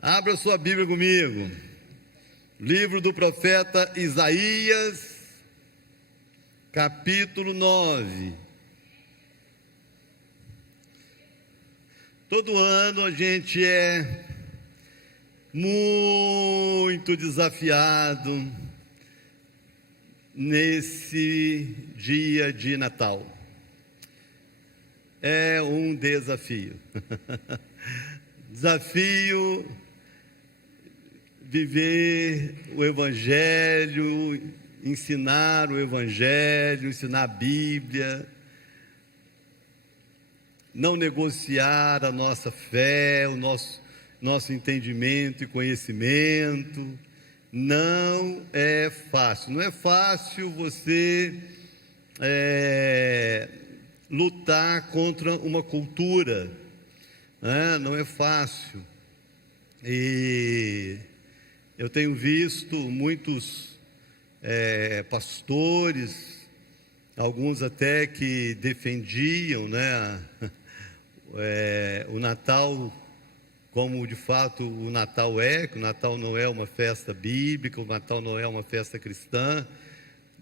Abra sua Bíblia comigo. Livro do profeta Isaías, capítulo 9. Todo ano a gente é muito desafiado nesse dia de Natal. É um desafio. Desafio viver o Evangelho, ensinar o Evangelho, ensinar a Bíblia, não negociar a nossa fé, o nosso entendimento e conhecimento. Não é fácil. Não é fácil você lutar contra uma cultura, né? Não é fácil. E eu tenho visto muitos pastores, alguns até que defendiam, né, o Natal como de fato o Natal é, que o Natal não é uma festa bíblica, o Natal não é uma festa cristã.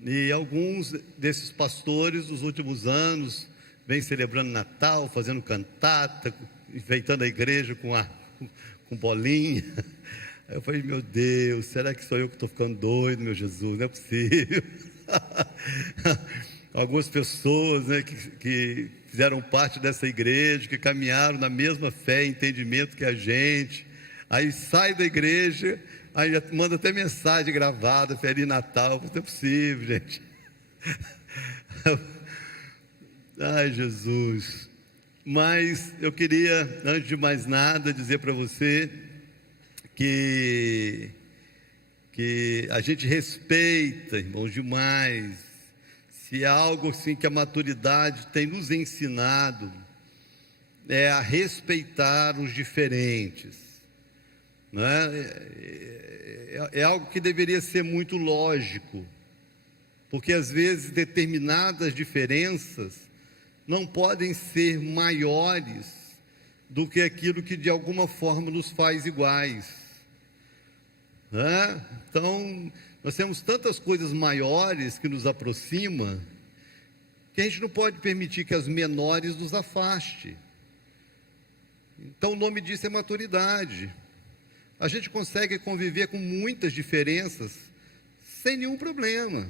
E alguns desses pastores, nos últimos anos, vêm celebrando Natal, fazendo cantata, enfeitando a igreja com bolinha. Aí eu falei, meu Deus, será que sou eu que estou ficando doido, meu Jesus? Não é possível. Algumas pessoas, né, que fizeram parte dessa igreja, que caminharam na mesma fé e entendimento que a gente, aí sai da igreja, aí manda até mensagem gravada, Feliz Natal. Não é possível, gente. Ai, Jesus. Mas eu queria, antes de mais nada, dizer para você que a gente respeita, irmãos, demais. Se é algo assim que a maturidade tem nos ensinado, é a respeitar os diferentes, não é? É algo que deveria ser muito lógico, porque às vezes determinadas diferenças não podem ser maiores do que aquilo que de alguma forma nos faz iguais, né? Então, nós temos tantas coisas maiores que nos aproximam, que a gente não pode permitir que as menores nos afaste. Então o nome disso é maturidade. A gente consegue conviver com muitas diferenças sem nenhum problema.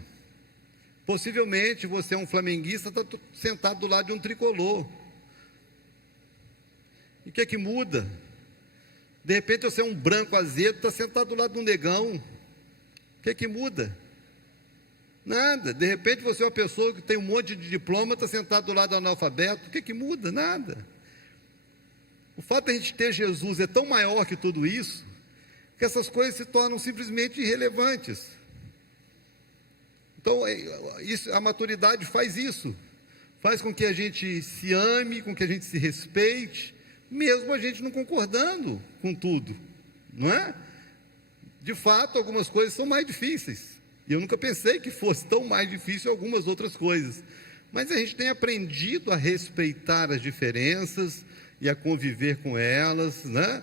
Possivelmente você é um flamenguista, está sentado do lado de um tricolor. E o que é que muda? De repente você é um branco azedo, está sentado do lado de um negão. O que é que muda? Nada. De repente você é uma pessoa que tem um monte de diploma, está sentado do lado do analfabeto. O que é que muda? Nada. O fato de a gente ter Jesus é tão maior que tudo isso, que essas coisas se tornam simplesmente irrelevantes. Então, a maturidade faz isso, faz com que a gente se ame, com que a gente se respeite, mesmo a gente não concordando com tudo, não é? De fato, algumas coisas são mais difíceis, e eu nunca pensei que fosse tão mais difícil algumas outras coisas, mas a gente tem aprendido a respeitar as diferenças e a conviver com elas, né?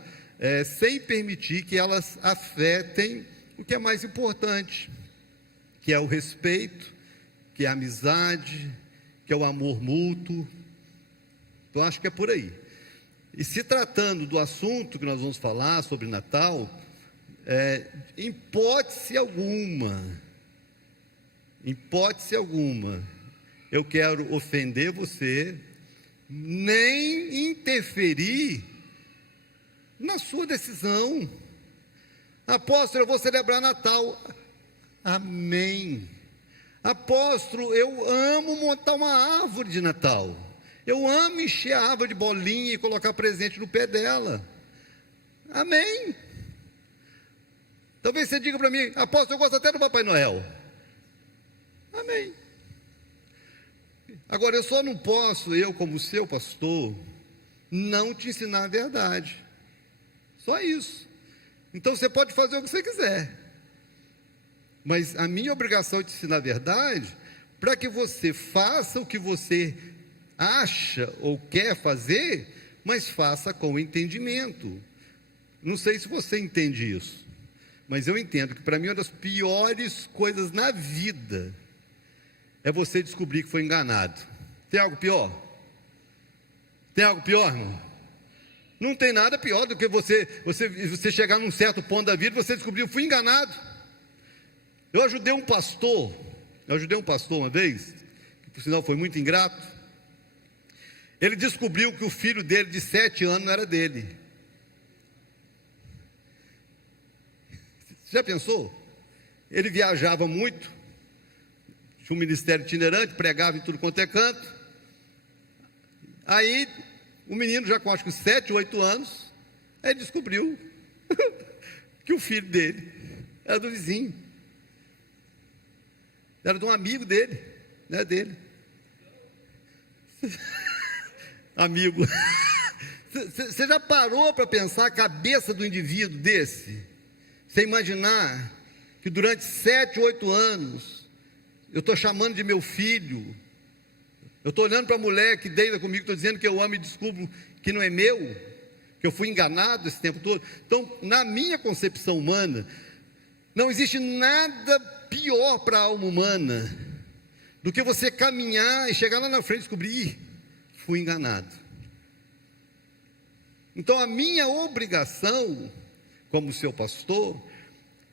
Sem permitir que elas afetem o que é mais importante, que é o respeito, que é a amizade, que é o amor mútuo. Então acho que é por aí. E se tratando do assunto que nós vamos falar sobre Natal, em hipótese alguma, eu quero ofender você, nem interferir na sua decisão. Apóstolo, eu vou celebrar Natal. Amém. Apóstolo, eu amo montar uma árvore de Natal. Eu amo encher a árvore de bolinha e colocar presente no pé dela. Amém. Talvez você diga para mim, apóstolo, eu gosto até do Papai Noel. Amém. Agora, eu só não posso, eu como seu pastor, não te ensinar a verdade. Só isso. Então você pode fazer o que você quiser, mas a minha obrigação é te ensinar a verdade, para que você faça o que você acha ou quer fazer, mas faça com entendimento. Não sei se você entende isso, mas eu entendo que para mim uma das piores coisas na vida é você descobrir que foi enganado. Tem algo pior? Tem algo pior, irmão? Não tem nada pior do que você chegar num certo ponto da vida e você descobrir, eu fui enganado. Eu ajudei um pastor uma vez, que por sinal foi muito ingrato. Ele descobriu que o filho dele de 7 anos não era dele. Você já pensou? Ele viajava muito, tinha um ministério itinerante, pregava em tudo quanto é canto. Aí, o menino já com acho que 7, 8 anos, aí descobriu que o filho dele era do vizinho. Era de um amigo dele, não é dele. Amigo. Você já parou para pensar a cabeça do indivíduo desse? Você imaginar que durante 7, 8 anos, eu estou chamando de meu filho, eu estou olhando para a mulher que deita comigo, estou dizendo que eu amo e descubro que não é meu, que eu fui enganado esse tempo todo. Então, na minha concepção humana, não existe nada pior para a alma humana do que você caminhar e chegar lá na frente e descobrir, fui enganado. Então a minha obrigação, como seu pastor,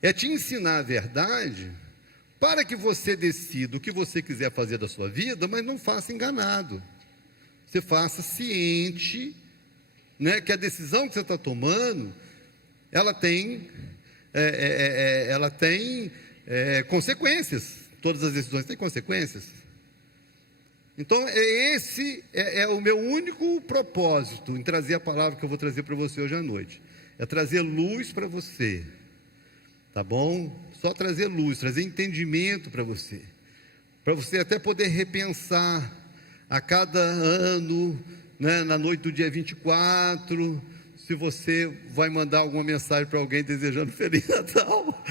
é te ensinar a verdade, para que você decida o que você quiser fazer da sua vida, mas não faça enganado. Você faça ciente, né, que a decisão que você está tomando, ela tem consequências. Todas as decisões têm consequências. Então, esse é o meu único propósito em trazer a palavra que eu vou trazer para você hoje à noite. É trazer luz para você, tá bom? Só trazer luz, trazer entendimento para você até poder repensar a cada ano, né, na noite do dia 24, se você vai mandar alguma mensagem para alguém desejando Feliz Natal,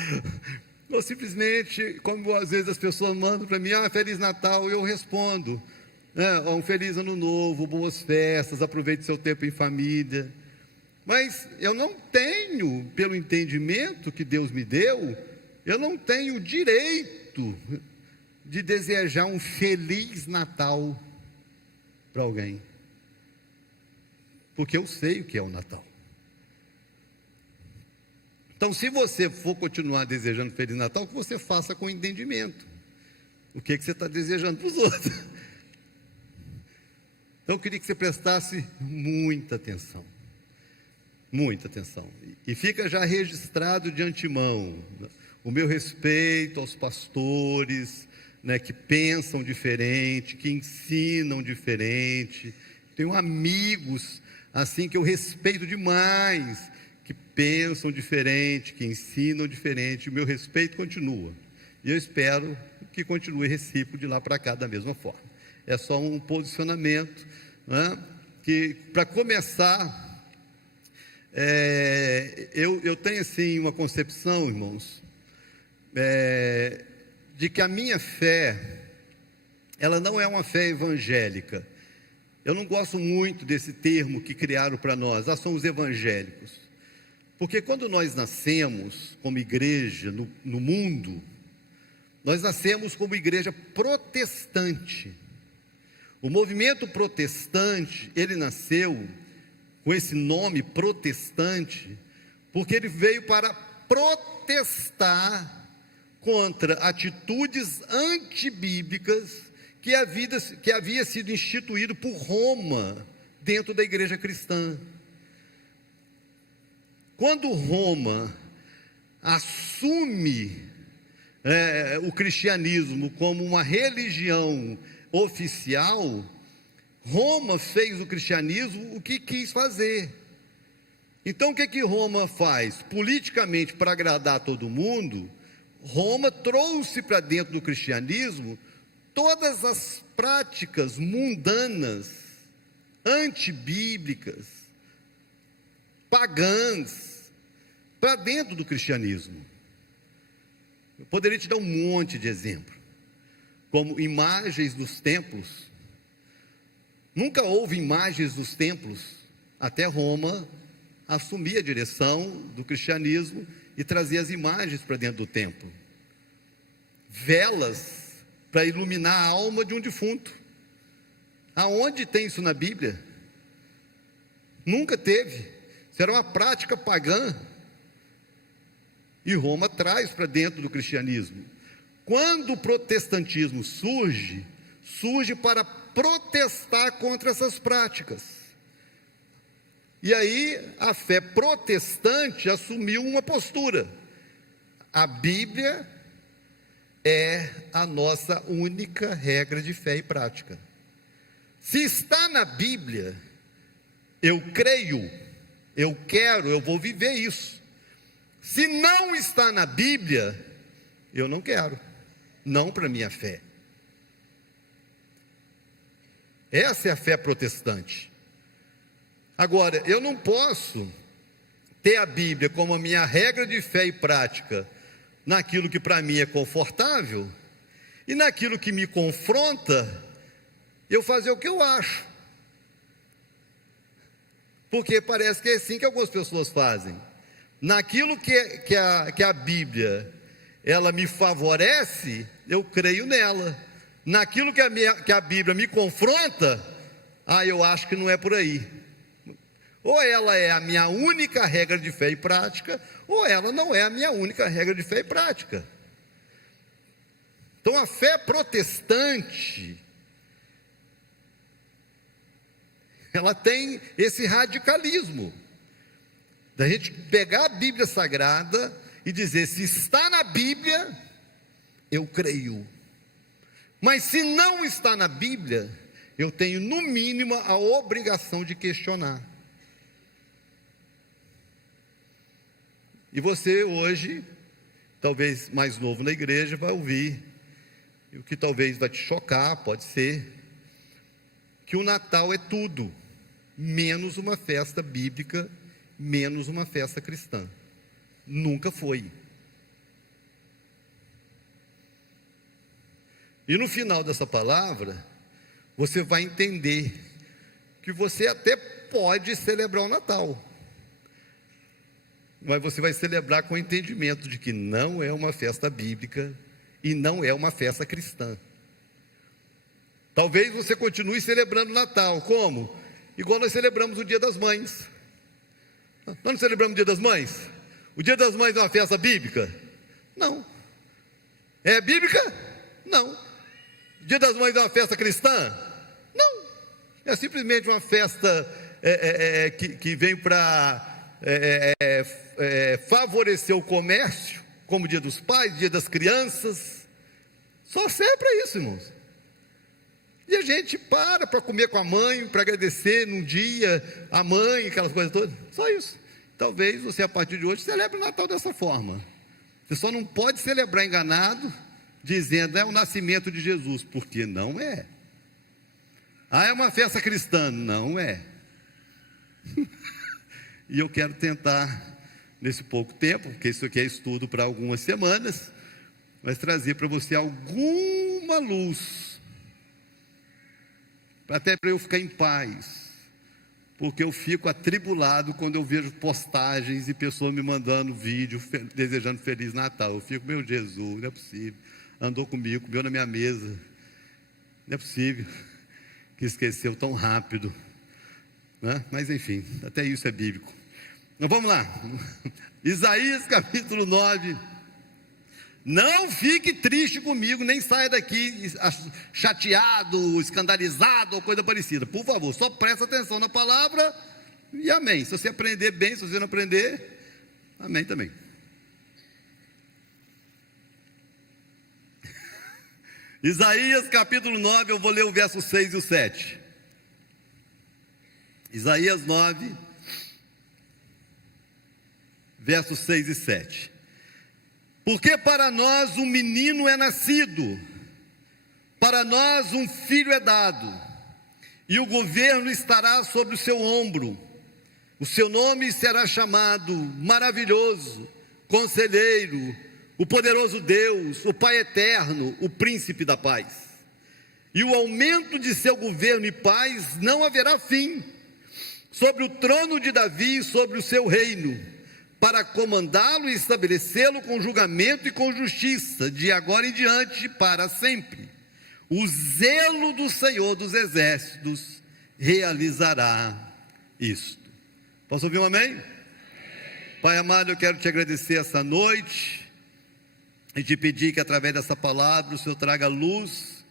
ou simplesmente, como às vezes as pessoas mandam para mim, Feliz Natal, eu respondo, um Feliz Ano Novo, boas festas, aproveite seu tempo em família. Mas eu não tenho, pelo entendimento que Deus me deu, eu não tenho o direito de desejar um Feliz Natal para alguém, porque eu sei o que é o Natal. Então, se você for continuar desejando Feliz Natal, que você faça com entendimento o que você está desejando para os outros. Então, eu queria que você prestasse muita atenção. Muita atenção. E fica já registrado de antemão o meu respeito aos pastores, né, que pensam diferente, que ensinam diferente. Tenho amigos assim que eu respeito demais, que pensam diferente, que ensinam diferente. O meu respeito continua. E eu espero que continue recíproco de lá para cá da mesma forma. É só um posicionamento, né, que, para começar, eu tenho assim uma concepção, irmãos, de que a minha fé, ela não é uma fé evangélica. Eu não gosto muito desse termo que criaram para nós, somos evangélicos. Porque quando nós nascemos como igreja no mundo, nós nascemos como igreja protestante. O movimento protestante, ele nasceu com esse nome protestante, porque ele veio para protestar contra atitudes antibíblicas que havia sido instituído por Roma dentro da igreja cristã. Quando Roma assume o cristianismo como uma religião oficial, Roma fez o cristianismo o que quis fazer. Então o que Roma faz? Politicamente, para agradar todo mundo, Roma trouxe para dentro do cristianismo todas as práticas mundanas, antibíblicas, pagãs, para dentro do cristianismo. Eu poderia te dar um monte de exemplo, como imagens dos templos. Nunca houve imagens dos templos até Roma assumir a direção do cristianismo e trazer as imagens para dentro do templo. Velas para iluminar a alma de um defunto. Aonde tem isso na Bíblia? Nunca teve. Isso era uma prática pagã. E Roma traz para dentro do cristianismo. Quando o protestantismo surge para protestar contra essas práticas. E aí a fé protestante assumiu uma postura. A Bíblia é a nossa única regra de fé e prática. Se está na Bíblia, eu creio, eu quero, eu vou viver isso. Se não está na Bíblia, eu não quero, não para minha fé. Essa é a fé protestante. Agora, eu não posso ter a Bíblia como a minha regra de fé e prática naquilo que para mim é confortável, e naquilo que me confronta, eu fazer o que eu acho. Porque parece que é assim que algumas pessoas fazem. Naquilo que a Bíblia, ela me favorece, eu creio nela. Naquilo que a Bíblia me confronta, eu acho que não é por aí. Ou ela é a minha única regra de fé e prática, ou ela não é a minha única regra de fé e prática. Então a fé protestante, ela tem esse radicalismo, da gente pegar a Bíblia Sagrada e dizer, se está na Bíblia, eu creio. Mas se não está na Bíblia, eu tenho no mínimo a obrigação de questionar. E você hoje, talvez mais novo na igreja, vai ouvir, e o que talvez vai te chocar, pode ser, que o Natal é tudo, menos uma festa bíblica, menos uma festa cristã. Nunca foi. E no final dessa palavra, você vai entender que você até pode celebrar o Natal, mas você vai celebrar com o entendimento de que não é uma festa bíblica e não é uma festa cristã. Talvez você continue celebrando o Natal, como? Igual nós celebramos o Dia das Mães. Nós não celebramos o Dia das Mães? O Dia das Mães é uma festa bíblica? Não. É bíblica? Não. O Dia das Mães é uma festa cristã? Não. É simplesmente uma festa que vem para favorecer o comércio, como o Dia dos Pais, Dia das Crianças. Só serve para isso, irmãos. E a gente para comer com a mãe, para agradecer num dia a mãe, aquelas coisas todas. Só isso. Talvez você, a partir de hoje, celebre o Natal dessa forma. Você só não pode celebrar enganado, dizendo é o nascimento de Jesus, porque não é. É uma festa cristã. Não é. E eu quero tentar, nesse pouco tempo, porque isso aqui é estudo para algumas semanas, mas trazer para você alguma luz, até para eu ficar em paz, porque eu fico atribulado quando eu vejo postagens e pessoas me mandando vídeo, desejando Feliz Natal. Eu fico, meu Jesus, não é possível, andou comigo, comeu na minha mesa, não é possível que esqueceu tão rápido, né? Mas enfim, até isso é bíblico. Então vamos lá, Isaías capítulo 9, não fique triste comigo, nem saia daqui chateado, escandalizado ou coisa parecida, por favor, só presta atenção na palavra e amém. Se você aprender bem, se você não aprender, amém também. Isaías capítulo 9, eu vou ler o verso 6 e o 7. Isaías 9, versos 6 e 7. Porque para nós um menino é nascido, para nós um filho é dado, e o governo estará sobre o seu ombro. O seu nome será chamado Maravilhoso, Conselheiro, o Poderoso Deus, o Pai Eterno, o Príncipe da Paz. E o aumento de seu governo e paz não haverá fim, sobre o trono de Davi e sobre o seu reino, para comandá-lo e estabelecê-lo com julgamento e com justiça, de agora em diante, para sempre. O zelo do Senhor dos Exércitos realizará isto. Posso ouvir um amém? Pai amado, eu quero te agradecer essa noite e te pedir que através dessa palavra o Senhor traga luz,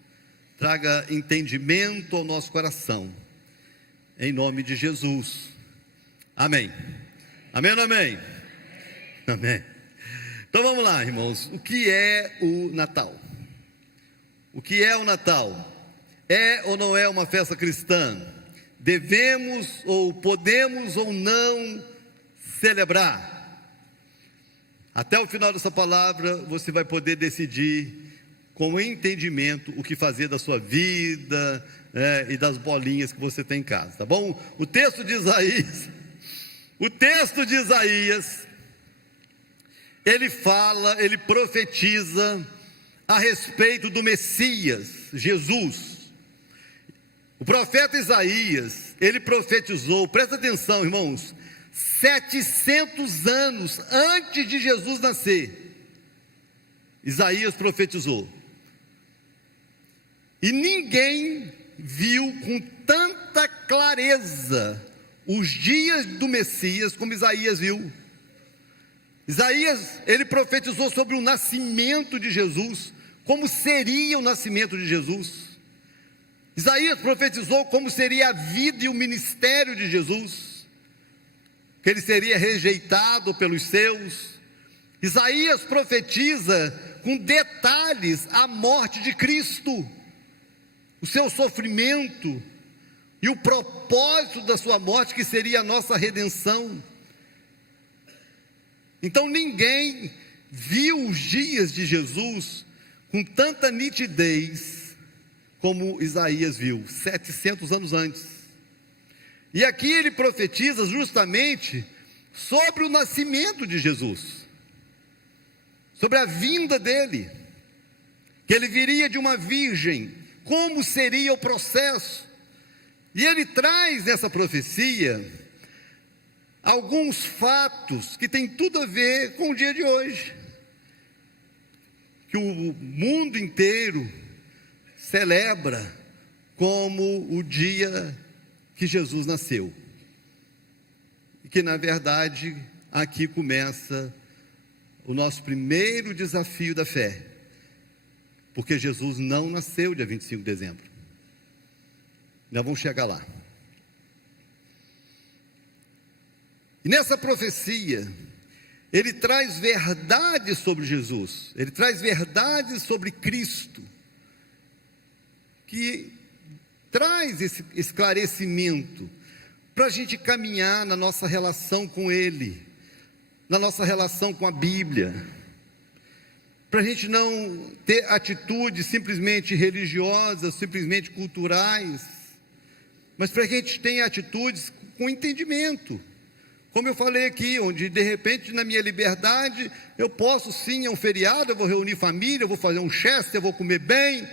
traga entendimento ao nosso coração, em nome de Jesus, amém. Amém ou amém? Amém. Então vamos lá, irmãos, o que é o Natal? O que é o Natal? É ou não é uma festa cristã? Devemos ou podemos ou não celebrar? Até o final dessa palavra você vai poder decidir com entendimento o que fazer da sua vida, e das bolinhas que você tem em casa, tá bom? O texto de Isaías, ele fala, ele profetiza a respeito do Messias, Jesus. O profeta Isaías, ele profetizou, presta atenção, irmãos, 700 anos antes de Jesus nascer, Isaías profetizou. E ninguém viu com tanta clareza os dias do Messias como Isaías viu. Isaías, ele profetizou sobre o nascimento de Jesus, como seria o nascimento de Jesus. Isaías profetizou como seria a vida e o ministério de Jesus, que ele seria rejeitado pelos seus. Isaías profetiza com detalhes a morte de Cristo, o seu sofrimento e o propósito da sua morte, que seria a nossa redenção. Então ninguém viu os dias de Jesus com tanta nitidez como Isaías viu, 700 anos antes. E aqui ele profetiza justamente sobre o nascimento de Jesus, sobre a vinda dele, que ele viria de uma virgem, como seria o processo. E ele traz nessa profecia alguns fatos que têm tudo a ver com o dia de hoje, que o mundo inteiro celebra como o dia que Jesus nasceu. E que na verdade aqui começa o nosso primeiro desafio da fé, porque Jesus não nasceu dia 25 de dezembro. Nós vamos chegar lá. E nessa profecia, ele traz verdades sobre Jesus, ele traz verdades sobre Cristo, que traz esse esclarecimento para a gente caminhar na nossa relação com Ele, na nossa relação com a Bíblia, para a gente não ter atitudes simplesmente religiosas, simplesmente culturais, mas para que a gente tenha atitudes com entendimento, como eu falei aqui, onde de repente na minha liberdade, eu posso sim, é um feriado, eu vou reunir família, eu vou fazer um chester, eu vou comer bem.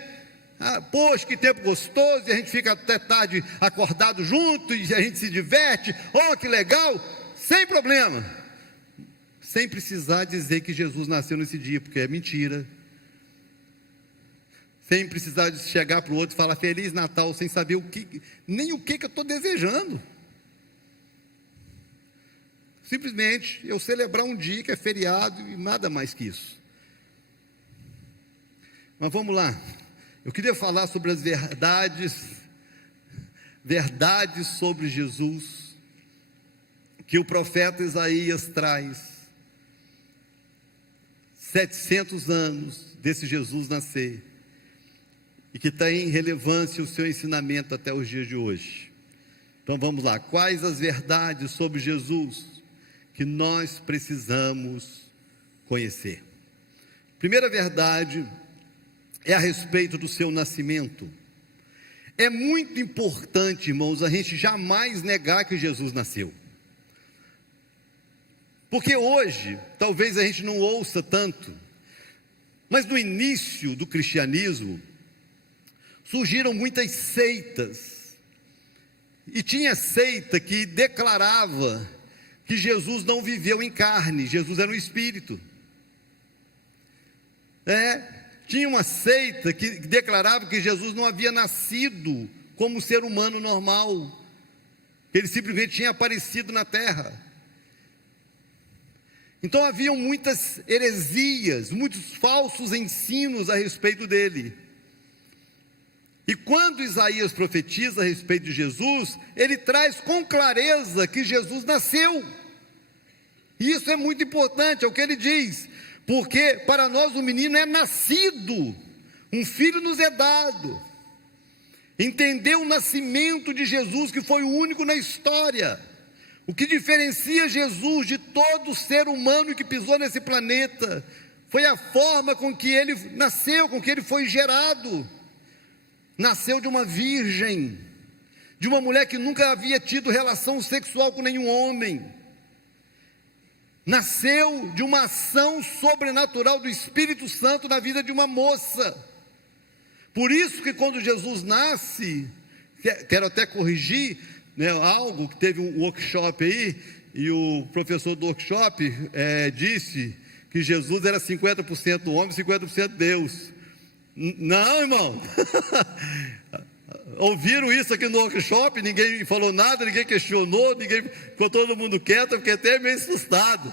Poxa, que tempo gostoso, e a gente fica até tarde acordado junto, e a gente se diverte, que legal, sem problema, sem precisar dizer que Jesus nasceu nesse dia, porque é mentira, sem precisar de chegar para o outro e falar Feliz Natal, sem saber nem o que eu estou desejando, simplesmente eu celebrar um dia que é feriado e nada mais que isso. Mas vamos lá. Eu queria falar sobre as verdades sobre Jesus, que o profeta Isaías traz. 700 anos desse Jesus nascer, e que tem relevância o seu ensinamento até os dias de hoje. Então vamos lá, quais as verdades sobre Jesus que nós precisamos conhecer? Primeira verdade é a respeito do seu nascimento. É muito importante, irmãos, a gente jamais negar que Jesus nasceu. Porque hoje, talvez a gente não ouça tanto, mas no início do cristianismo, surgiram muitas seitas, E tinha seita que declarava que Jesus não viveu em carne, Jesus era um espírito. Tinha uma seita que declarava que Jesus não havia nascido como ser humano normal, que ele simplesmente tinha aparecido na terra. Então haviam muitas heresias, muitos falsos ensinos a respeito dele. E quando Isaías profetiza a respeito de Jesus, ele traz com clareza que Jesus nasceu. E isso é muito importante, é o que ele diz: porque para nós o menino é nascido, um filho nos é dado. Entender o nascimento de Jesus, que foi o único na história. O que diferencia Jesus de todo ser humano que pisou nesse planeta foi a forma com que ele nasceu, com que ele foi gerado. Nasceu de uma virgem, de uma mulher que nunca havia tido relação sexual com nenhum homem. Nasceu de uma ação sobrenatural do Espírito Santo na vida de uma moça. Por isso que quando Jesus nasce, quero até corrigir, algo que teve um workshop aí, e o professor do workshop disse que Jesus era 50% homem, 50% Deus. Não, irmão. Ouviram isso aqui no workshop, ninguém falou nada, ninguém questionou, ficou todo mundo quieto, fiquei até meio assustado.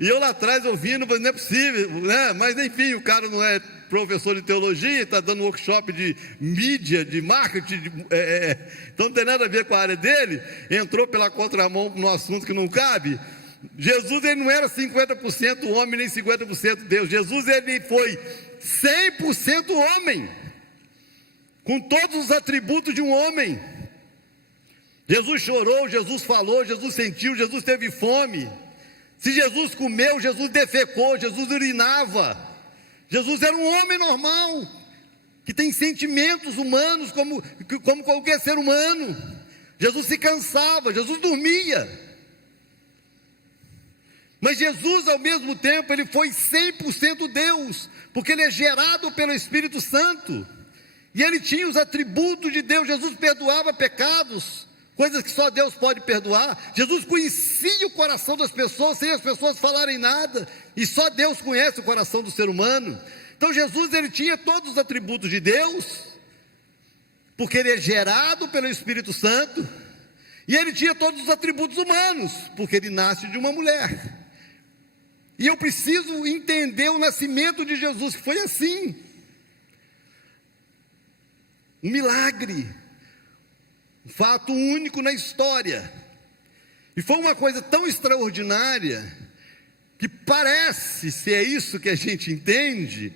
E eu lá atrás ouvindo, mas não é possível, né? Mas enfim, o cara não é professor de teologia, está dando workshop de mídia, de marketing, então não tem nada a ver com a área dele, entrou pela contramão no assunto que não cabe. Jesus, ele não era 50% homem, nem 50% Deus. Jesus, ele foi 100% homem, com todos os atributos de um homem. Jesus chorou, Jesus falou, Jesus sentiu, Jesus teve fome. Se Jesus comeu, Jesus defecou, Jesus urinava. Jesus era um homem normal, que tem sentimentos humanos como qualquer ser humano. Jesus se cansava, Jesus dormia. Mas Jesus, ao mesmo tempo, ele foi 100% Deus, porque ele é gerado pelo Espírito Santo, e ele tinha os atributos de Deus. Jesus perdoava pecados, coisas que só Deus pode perdoar. Jesus conhecia o coração das pessoas, sem as pessoas falarem nada, e só Deus conhece o coração do ser humano. Então Jesus, ele tinha todos os atributos de Deus, porque ele é gerado pelo Espírito Santo, e ele tinha todos os atributos humanos, porque ele nasce de uma mulher. E eu preciso entender o nascimento de Jesus, que foi assim, um milagre, um fato único na história. E foi uma coisa tão extraordinária, que parece, se é isso que a gente entende,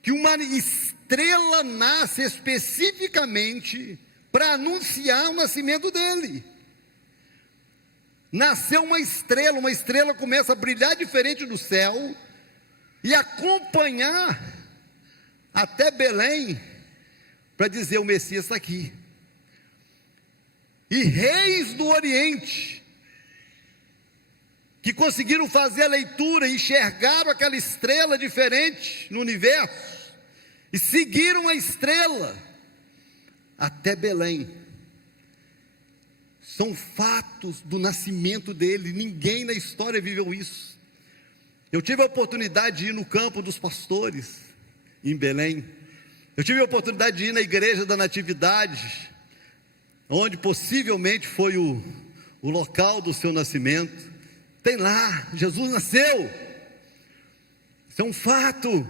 que uma estrela nasce especificamente para anunciar o nascimento dele. Nasceu uma estrela começa a brilhar diferente do céu, e acompanhar até Belém, para dizer: o Messias está aqui. E reis do Oriente, que conseguiram fazer a leitura, enxergaram aquela estrela diferente no universo, e seguiram a estrela até Belém. São fatos do nascimento dele, ninguém na história viveu isso. Eu tive a oportunidade de ir no campo dos pastores, em Belém. Eu tive a oportunidade de ir na igreja da Natividade, onde possivelmente foi o local do seu nascimento. Tem lá, Jesus nasceu. Isso é um fato.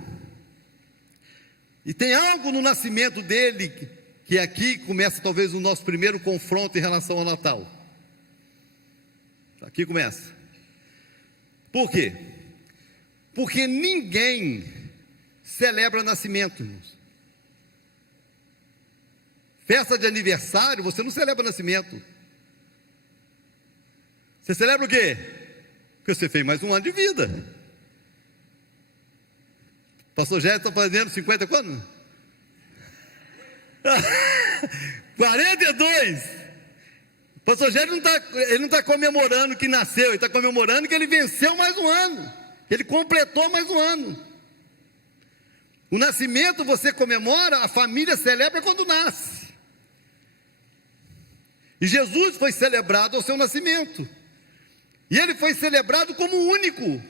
E tem algo no nascimento dele, que aqui começa talvez o nosso primeiro confronto em relação ao Natal. Aqui começa. Por quê? Porque ninguém celebra nascimento, irmãos. Festa de aniversário, você não celebra nascimento. Você celebra o quê? Porque você fez mais um ano de vida. O pastor Gérard está fazendo 50 quando? 42. O pastor Gérard não está comemorando que nasceu, ele está comemorando que ele venceu mais um ano, que ele completou mais um ano. O nascimento você comemora, a família celebra quando nasce. E Jesus foi celebrado ao seu nascimento. E ele foi celebrado como único,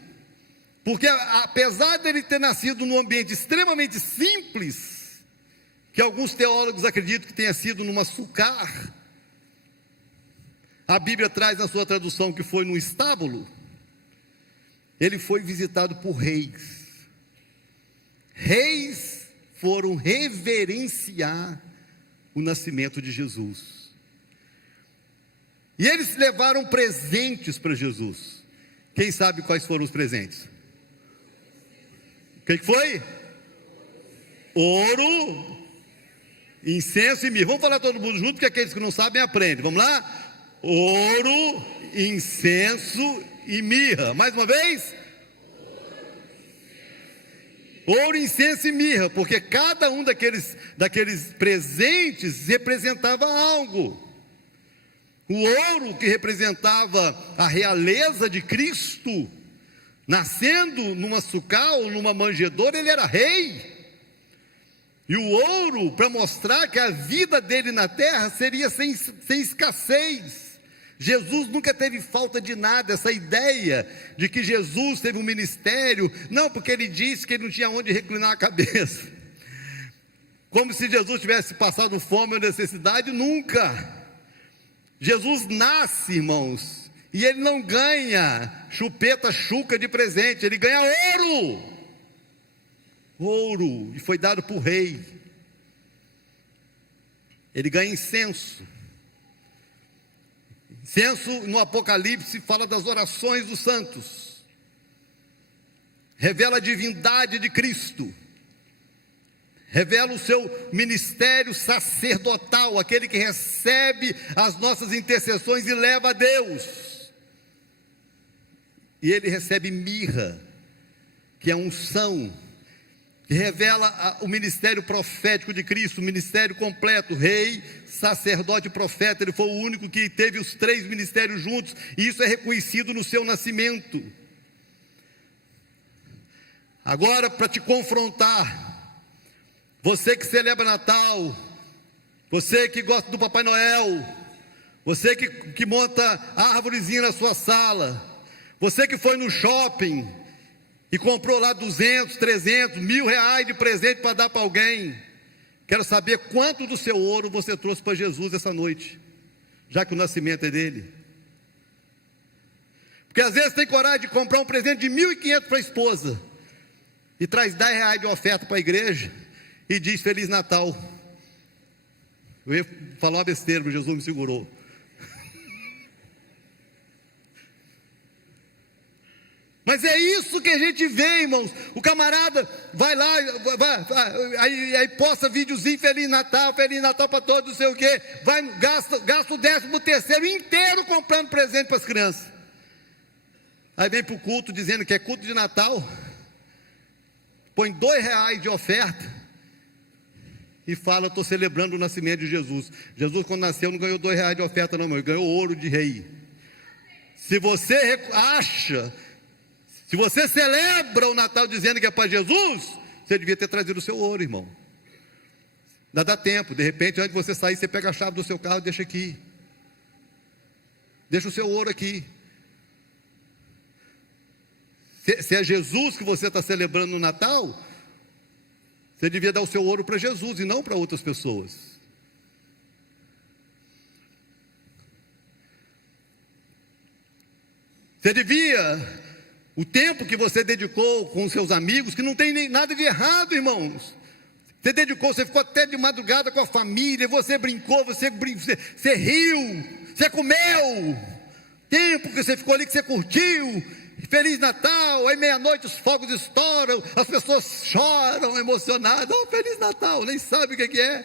porque apesar dele ter nascido num ambiente extremamente simples, que alguns teólogos acreditam que tenha sido numa sucar, a Bíblia traz na sua tradução que foi num estábulo, ele foi visitado por reis. Reis foram reverenciar o nascimento de Jesus. E eles levaram presentes para Jesus. Quem sabe quais foram os presentes? O que foi? Ouro, incenso e mirra. Vamos falar todo mundo junto, porque aqueles que não sabem aprendem. Vamos lá? Ouro, incenso e mirra. Mais uma vez? Ouro, incenso e mirra, porque cada um daqueles presentes representava algo. O ouro, que representava a realeza de Cristo, nascendo numa sucá ou numa manjedoura, ele era rei. E o ouro, para mostrar que a vida dele na terra seria sem escassez. Jesus nunca teve falta de nada. Essa ideia de que Jesus teve um ministério, não, porque ele disse que ele não tinha onde reclinar a cabeça, como se Jesus tivesse passado fome ou necessidade. Nunca. Jesus nasce, irmãos, e ele não ganha chupeta, chuca de presente, ele ganha ouro, e foi dado por rei. Ele ganha incenso. Incenso no Apocalipse fala das orações dos santos, revela a divindade de Cristo, revela o seu ministério sacerdotal, aquele que recebe as nossas intercessões e leva a Deus. E ele recebe mirra, que é a unção, que revela o ministério profético de Cristo, o ministério completo, rei, sacerdote e profeta. Ele foi o único que teve os três ministérios juntos, e isso é reconhecido no seu nascimento. Agora, para te confrontar, você que celebra Natal, você que gosta do Papai Noel, você que monta a árvorezinha na sua sala, você que foi no shopping e comprou lá 200, 300, R$1.000 de presente para dar para alguém, quero saber quanto do seu ouro você trouxe para Jesus essa noite, já que o nascimento é dele. Porque às vezes tem coragem de comprar um presente de 1.500 para a esposa, e traz R$10 de oferta para a igreja, e diz Feliz Natal. Eu ia falar uma besteira, mas Jesus me segurou. Mas é isso que a gente vê, irmãos. O camarada vai lá, aí posta videozinho, Feliz Natal para todos, não sei o quê. Gasta o 13º inteiro comprando presente para as crianças. Aí vem para o culto dizendo que é culto de Natal, põe R$2 de oferta e fala: estou celebrando o nascimento de Jesus. Jesus, quando nasceu, não ganhou R$2 de oferta não, ele ganhou ouro de rei. Se você acha, se você celebra o Natal dizendo que é para Jesus, você devia ter trazido o seu ouro, irmão. Ainda dá tempo. De repente, antes de você sair, você pega a chave do seu carro e deixa aqui. Deixa o seu ouro aqui. Se é Jesus que você está celebrando no Natal, você devia dar o seu ouro para Jesus e não para outras pessoas. Você devia, o tempo que você dedicou com seus amigos, que não tem nem nada de errado, irmãos. Você dedicou, você ficou até de madrugada com a família, você brincou, você riu, você comeu. Tempo que você ficou ali, que você curtiu. Feliz Natal, aí meia-noite os fogos estouram, as pessoas choram emocionadas. Oh, Feliz Natal, nem sabe o que é.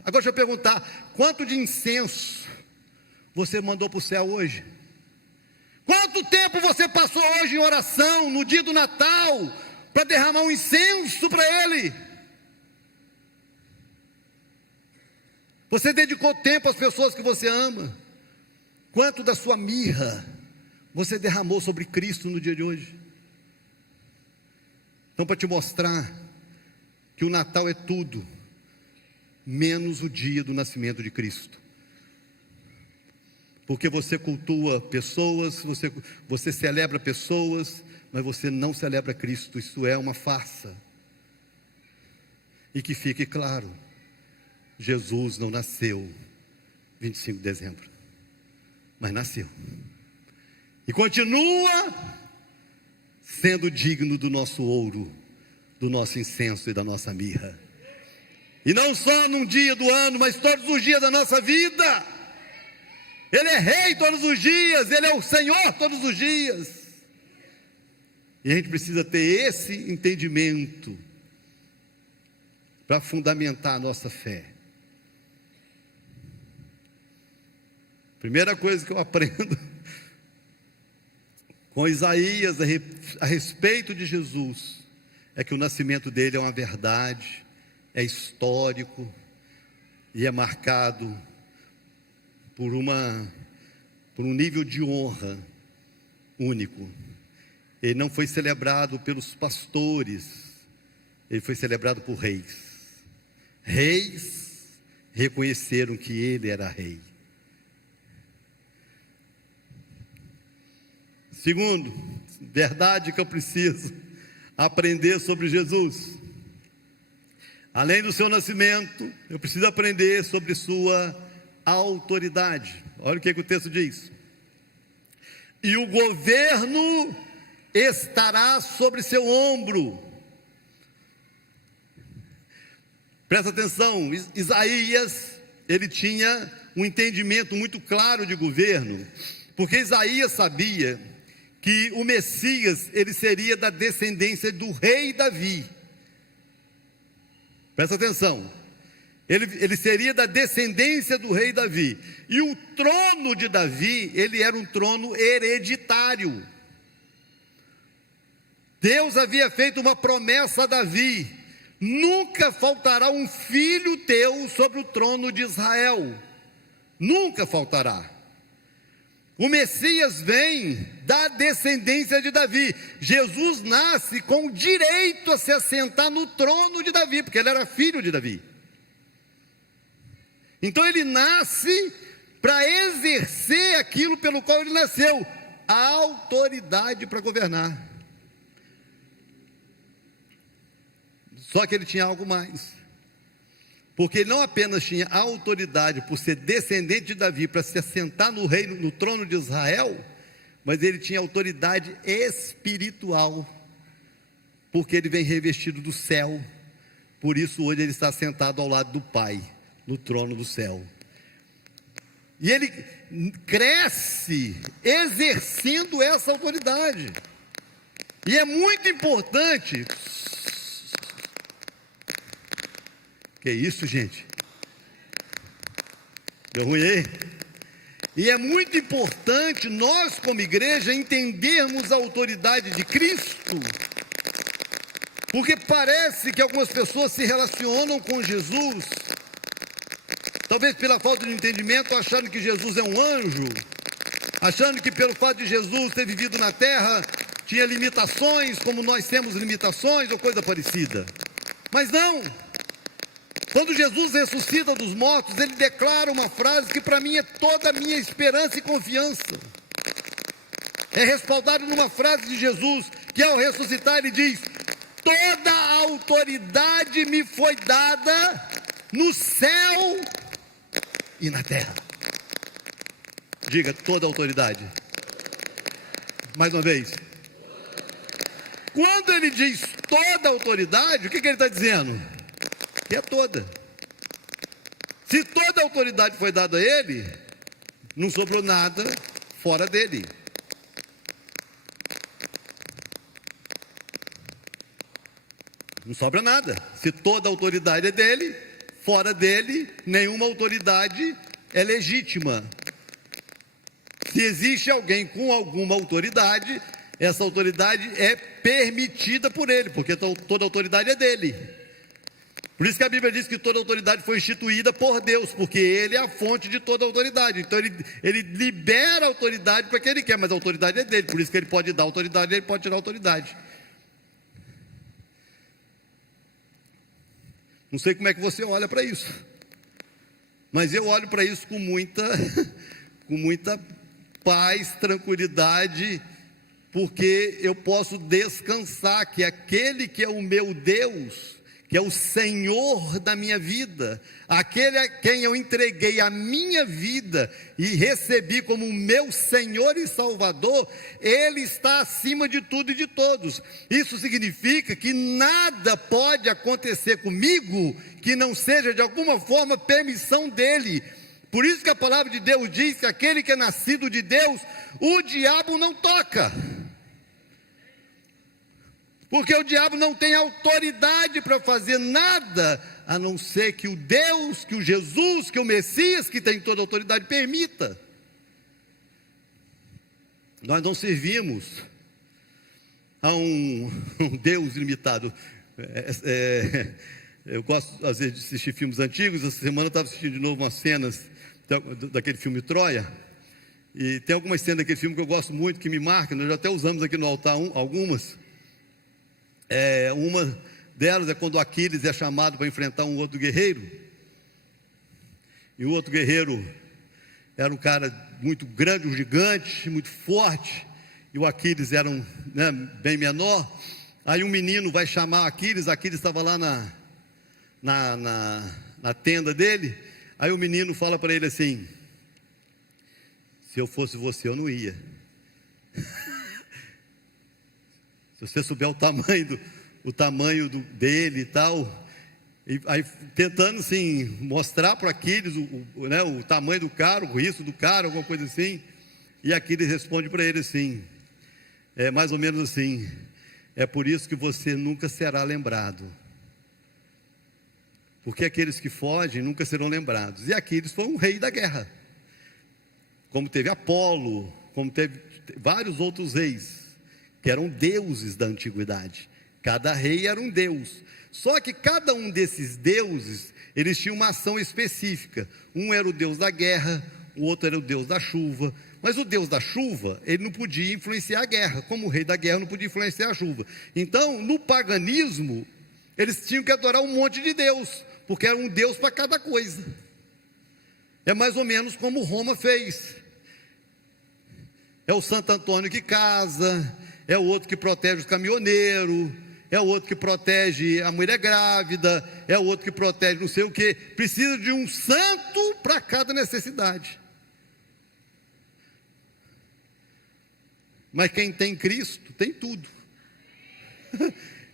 Agora deixa eu perguntar, quanto de incenso você mandou para o céu hoje? Quanto tempo você passou hoje em oração, no dia do Natal, para derramar um incenso para Ele? Você dedicou tempo às pessoas que você ama? Quanto da sua mirra você derramou sobre Cristo no dia de hoje? Então, para te mostrar que o Natal é tudo, menos o dia do nascimento de Cristo. Porque você cultua pessoas, você celebra pessoas, mas você não celebra Cristo. Isso é uma farsa. E que fique claro, Jesus não nasceu 25 de dezembro, mas nasceu. E continua sendo digno do nosso ouro, do nosso incenso e da nossa mirra. E não só num dia do ano, mas todos os dias da nossa vida. Ele é rei todos os dias, Ele é o Senhor todos os dias. E a gente precisa ter esse entendimento para fundamentar a nossa fé. Primeira coisa que eu aprendo com Isaías a respeito de Jesus é que o nascimento dele é uma verdade, é histórico e é marcado por um nível de honra único. Ele não foi celebrado pelos pastores, ele foi celebrado por reis. Reis reconheceram que ele era rei. Segundo, verdade que eu preciso aprender sobre Jesus. Além do seu nascimento, eu preciso aprender sobre sua autoridade. Olha o que o texto diz: e o governo estará sobre seu ombro. Presta atenção, Isaías, ele tinha um entendimento muito claro de governo, porque Isaías sabia que o Messias, ele seria da descendência do rei Davi. Presta atenção, ele seria da descendência do rei Davi, e o trono de Davi, ele era um trono hereditário. Deus havia feito uma promessa a Davi: nunca faltará um filho teu sobre o trono de Israel, nunca faltará. O Messias vem da descendência de Davi. Jesus nasce com direito a se assentar no trono de Davi, porque ele era filho de Davi. Então ele nasce para exercer aquilo pelo qual ele nasceu, a autoridade para governar. Só que ele tinha algo mais, porque ele não apenas tinha a autoridade por ser descendente de Davi para se assentar no reino, no trono de Israel, mas ele tinha autoridade espiritual, porque ele vem revestido do céu. Por isso hoje ele está sentado ao lado do Pai, no trono do céu. E ele cresce exercendo essa autoridade. E é muito importante. Que isso, gente? Deu ruim aí? E é muito importante nós, como igreja, entendermos a autoridade de Cristo, porque parece que algumas pessoas se relacionam com Jesus, talvez pela falta de entendimento, achando que Jesus é um anjo, achando que pelo fato de Jesus ter vivido na terra, tinha limitações, como nós temos limitações, ou coisa parecida. Mas não. Quando Jesus ressuscita dos mortos, ele declara uma frase que para mim é toda a minha esperança e confiança. É respaldado numa frase de Jesus, que ao ressuscitar ele diz: toda a autoridade me foi dada no céu e na terra. Diga, toda a autoridade. Mais uma vez. Quando ele diz toda a autoridade, o que ele está dizendo? Que é toda. Se toda a autoridade foi dada a ele, não sobrou nada fora dele. Não sobra nada. Se toda a autoridade é dele, fora dele, nenhuma autoridade é legítima. Se existe alguém com alguma autoridade, essa autoridade é permitida por ele, porque toda a autoridade é dele. Por isso que a Bíblia diz que toda autoridade foi instituída por Deus, porque Ele é a fonte de toda autoridade. Então Ele libera a autoridade para quem Ele quer, mas a autoridade é dele. Por isso que Ele pode dar autoridade, Ele pode tirar autoridade. Não sei como é que você olha para isso, mas eu olho para isso com com muita paz, tranquilidade, porque eu posso descansar que aquele que é o meu Deus, que é o Senhor da minha vida, aquele a quem eu entreguei a minha vida e recebi como meu Senhor e Salvador, Ele está acima de tudo e de todos. Isso significa que nada pode acontecer comigo que não seja de alguma forma permissão dEle. Por isso que a palavra de Deus diz que aquele que é nascido de Deus, o diabo não toca. Porque o diabo não tem autoridade para fazer nada, a não ser que o Deus, que o Jesus, que o Messias, que tem toda a autoridade, permita. Nós não servimos a um Deus limitado. Eu gosto, às vezes, de assistir filmes antigos. Essa semana eu estava assistindo de novo umas cenas daquele filme Troia. E tem algumas cenas daquele filme que eu gosto muito, que me marcam. Nós já até usamos aqui no altar algumas. Uma delas é quando Aquiles é chamado para enfrentar um outro guerreiro, e o outro guerreiro era um cara muito grande, um gigante, muito forte, e o Aquiles era bem menor. Aí um menino vai chamar Aquiles estava lá na tenda dele. Aí o menino fala para ele assim: se eu fosse você, eu não ia. Se você souber o tamanho dele e tal, e aí tentando assim, mostrar para Aquiles o tamanho do cara, o risco do cara, alguma coisa assim, e Aquiles responde para ele assim, mais ou menos assim: é por isso que você nunca será lembrado, porque aqueles que fogem nunca serão lembrados. E Aquiles foi um rei da guerra, como teve Apolo, como teve vários outros reis, que eram deuses da antiguidade. Cada rei era um deus. Só que cada um desses deuses, eles tinham uma ação específica. Um era o deus da guerra, o outro era o deus da chuva. Mas o deus da chuva, ele não podia influenciar a guerra, como o rei da guerra não podia influenciar a chuva. Então, no paganismo, eles tinham que adorar um monte de deus, porque era um deus para cada coisa. É mais ou menos como Roma fez. É o Santo Antônio que casa, é o outro que protege os caminhoneiros, é o outro que protege a mulher grávida, é o outro que protege não sei o que. Precisa de um santo para cada necessidade. Mas quem tem Cristo, tem tudo.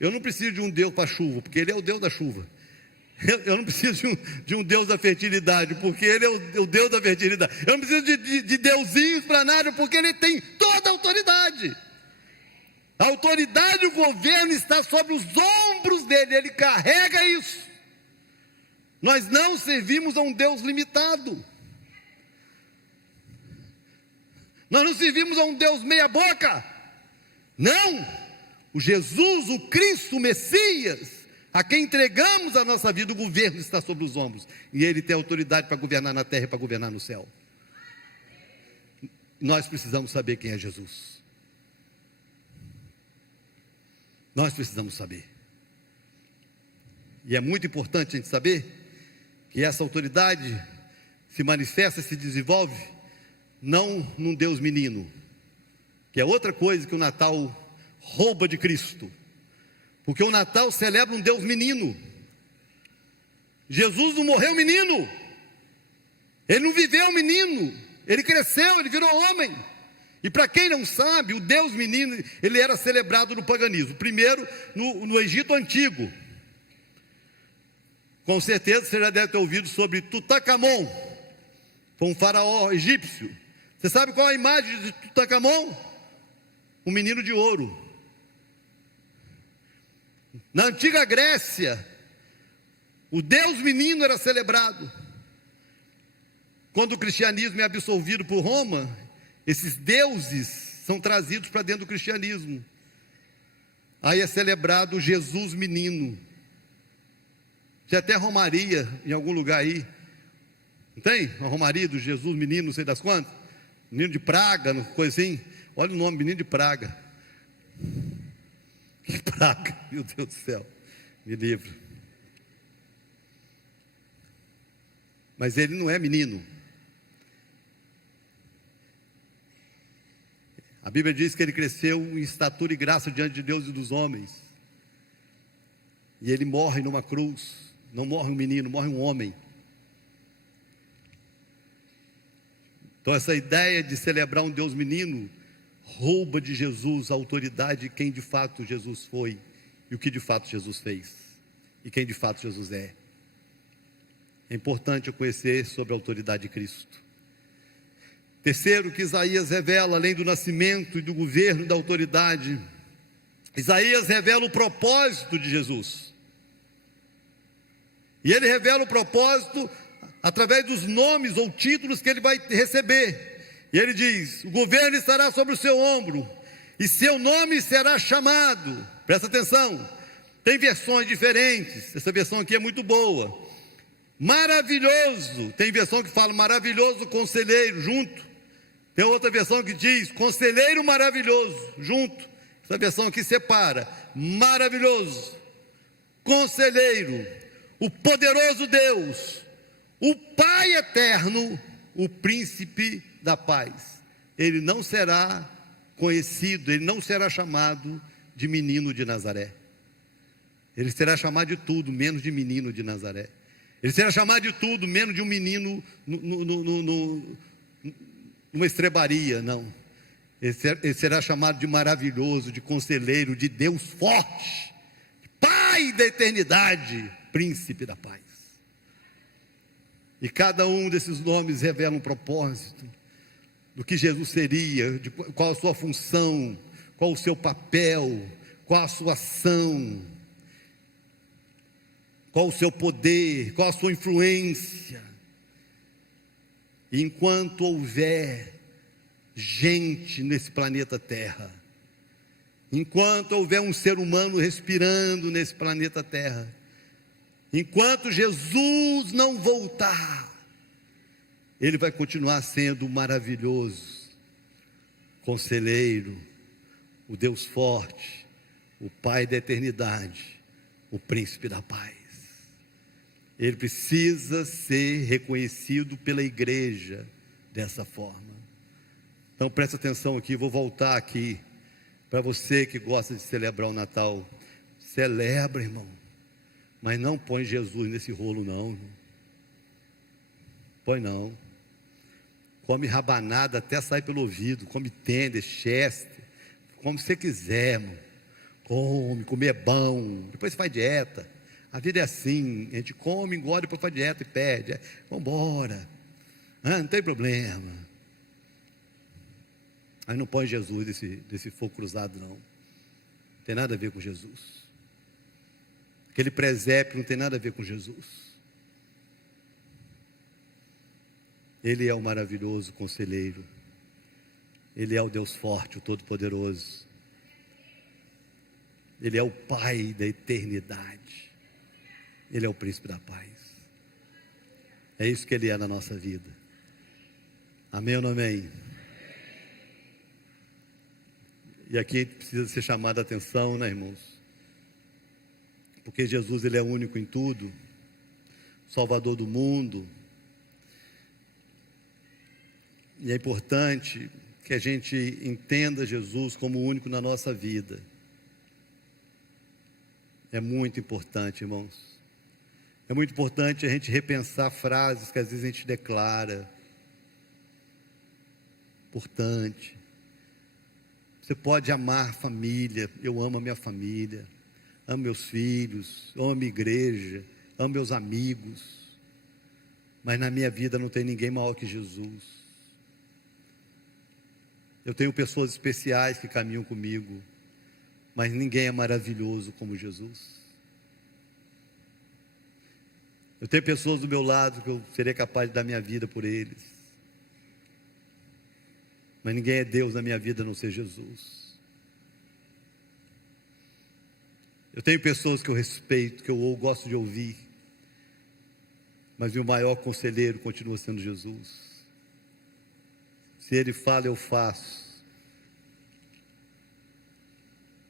Eu não preciso de um Deus para a chuva, porque Ele é o Deus da chuva. Eu não preciso de um Deus da fertilidade, porque Ele é o Deus da fertilidade. Eu não preciso de deusinhos para nada, porque Ele tem toda a autoridade. A autoridade do governo está sobre os ombros dele, Ele carrega isso. Nós não servimos a um Deus limitado. Nós não servimos a um Deus meia boca. Não. O Jesus, o Cristo, o Messias, a quem entregamos a nossa vida, o governo está sobre os ombros. E Ele tem autoridade para governar na terra e para governar no céu. Nós precisamos saber quem é Jesus. Nós precisamos saber. E é muito importante a gente saber que essa autoridade se manifesta, se desenvolve, não num Deus menino, que é outra coisa que o Natal rouba de Cristo. Porque o Natal celebra um Deus menino. Jesus não morreu menino. Ele não viveu menino. Ele cresceu, ele virou homem. E para quem não sabe, o Deus menino, ele era celebrado no paganismo. Primeiro, no Egito Antigo. Com certeza você já deve ter ouvido sobre Tutankhamon. Foi um faraó egípcio. Você sabe qual é a imagem de Tutankhamon? Um menino de ouro. Na antiga Grécia, o Deus menino era celebrado. Quando o cristianismo é absorvido por Roma, esses deuses são trazidos para dentro do cristianismo. Aí é celebrado Jesus menino. Tem até romaria em algum lugar aí. Não tem? Uma romaria do Jesus menino, não sei das quantas. Menino de Praga, coisa assim. Olha o nome, menino de Praga. Que praga, meu Deus do céu. Me livre. Mas ele não é menino. A Bíblia diz que ele cresceu em estatura e graça diante de Deus e dos homens. E ele morre numa cruz. Não morre um menino, morre um homem. Então essa ideia de celebrar um Deus menino rouba de Jesus a autoridade de quem de fato Jesus foi, e o que de fato Jesus fez, e quem de fato Jesus é. É importante eu conhecer sobre a autoridade de Cristo. Terceiro, que Isaías revela, além do nascimento e do governo da autoridade, Isaías revela o propósito de Jesus. E ele revela o propósito através dos nomes ou títulos que ele vai receber. E ele diz: o governo estará sobre o seu ombro, e seu nome será chamado. Presta atenção, tem versões diferentes. Essa versão aqui é muito boa. Maravilhoso, tem versão que fala maravilhoso conselheiro, junto. Tem outra versão que diz conselheiro maravilhoso, junto. Essa versão aqui separa: maravilhoso, conselheiro, o poderoso Deus, o Pai eterno, o príncipe da paz. Ele não será conhecido, ele não será chamado de menino de Nazaré. Ele será chamado de tudo, menos de menino de Nazaré. Ele será chamado de tudo, menos de um menino numa estrebaria, não. Ele será chamado de maravilhoso, de conselheiro, de Deus forte, Pai da eternidade, príncipe da paz. E cada um desses nomes revela um propósito do que Jesus seria, de qual a sua função, qual o seu papel, qual a sua ação, qual o seu poder, qual a sua influência. E enquanto houver gente nesse planeta Terra, enquanto houver um ser humano respirando nesse planeta Terra, enquanto Jesus não voltar, ele vai continuar sendo o maravilhoso conselheiro, o Deus forte, o Pai da eternidade, o príncipe da paz. Ele precisa ser reconhecido pela igreja dessa forma. Então presta atenção aqui, vou voltar aqui para você que gosta de celebrar o Natal. Celebra, irmão, mas não põe Jesus nesse rolo não, irmão. Põe não. Come rabanada até sair pelo ouvido, come tender, chester, como você quiser, irmão. Comer é bom, depois você faz dieta. A vida é assim, a gente come, engorda, depois faz dieta e perde. Vamos embora, não tem problema. Aí não põe Jesus desse fogo cruzado não tem nada a ver com Jesus. Aquele presépio não tem nada a ver com Jesus. Ele é o maravilhoso conselheiro, ele é o Deus forte, o Todo-Poderoso, ele é o Pai da eternidade, ele é o príncipe da paz. É isso que ele é na nossa vida. Amém ou não amém? E aqui precisa ser chamada a atenção, né, irmãos? Porque Jesus, ele é único em tudo, Salvador do mundo. E é importante que a gente entenda Jesus como único na nossa vida. É muito importante, irmãos. É muito importante a gente repensar frases que às vezes a gente declara. Importante. Você pode amar a família, eu amo a minha família, amo meus filhos, amo a minha igreja, amo meus amigos, mas na minha vida não tem ninguém maior que Jesus. Eu tenho pessoas especiais que caminham comigo, mas ninguém é maravilhoso como Jesus. Eu tenho pessoas do meu lado que eu seria capaz de dar minha vida por eles, mas ninguém é Deus na minha vida a não ser Jesus. Eu tenho pessoas que eu respeito, que eu gosto de ouvir, mas o maior conselheiro continua sendo Jesus. Se ele fala, eu faço.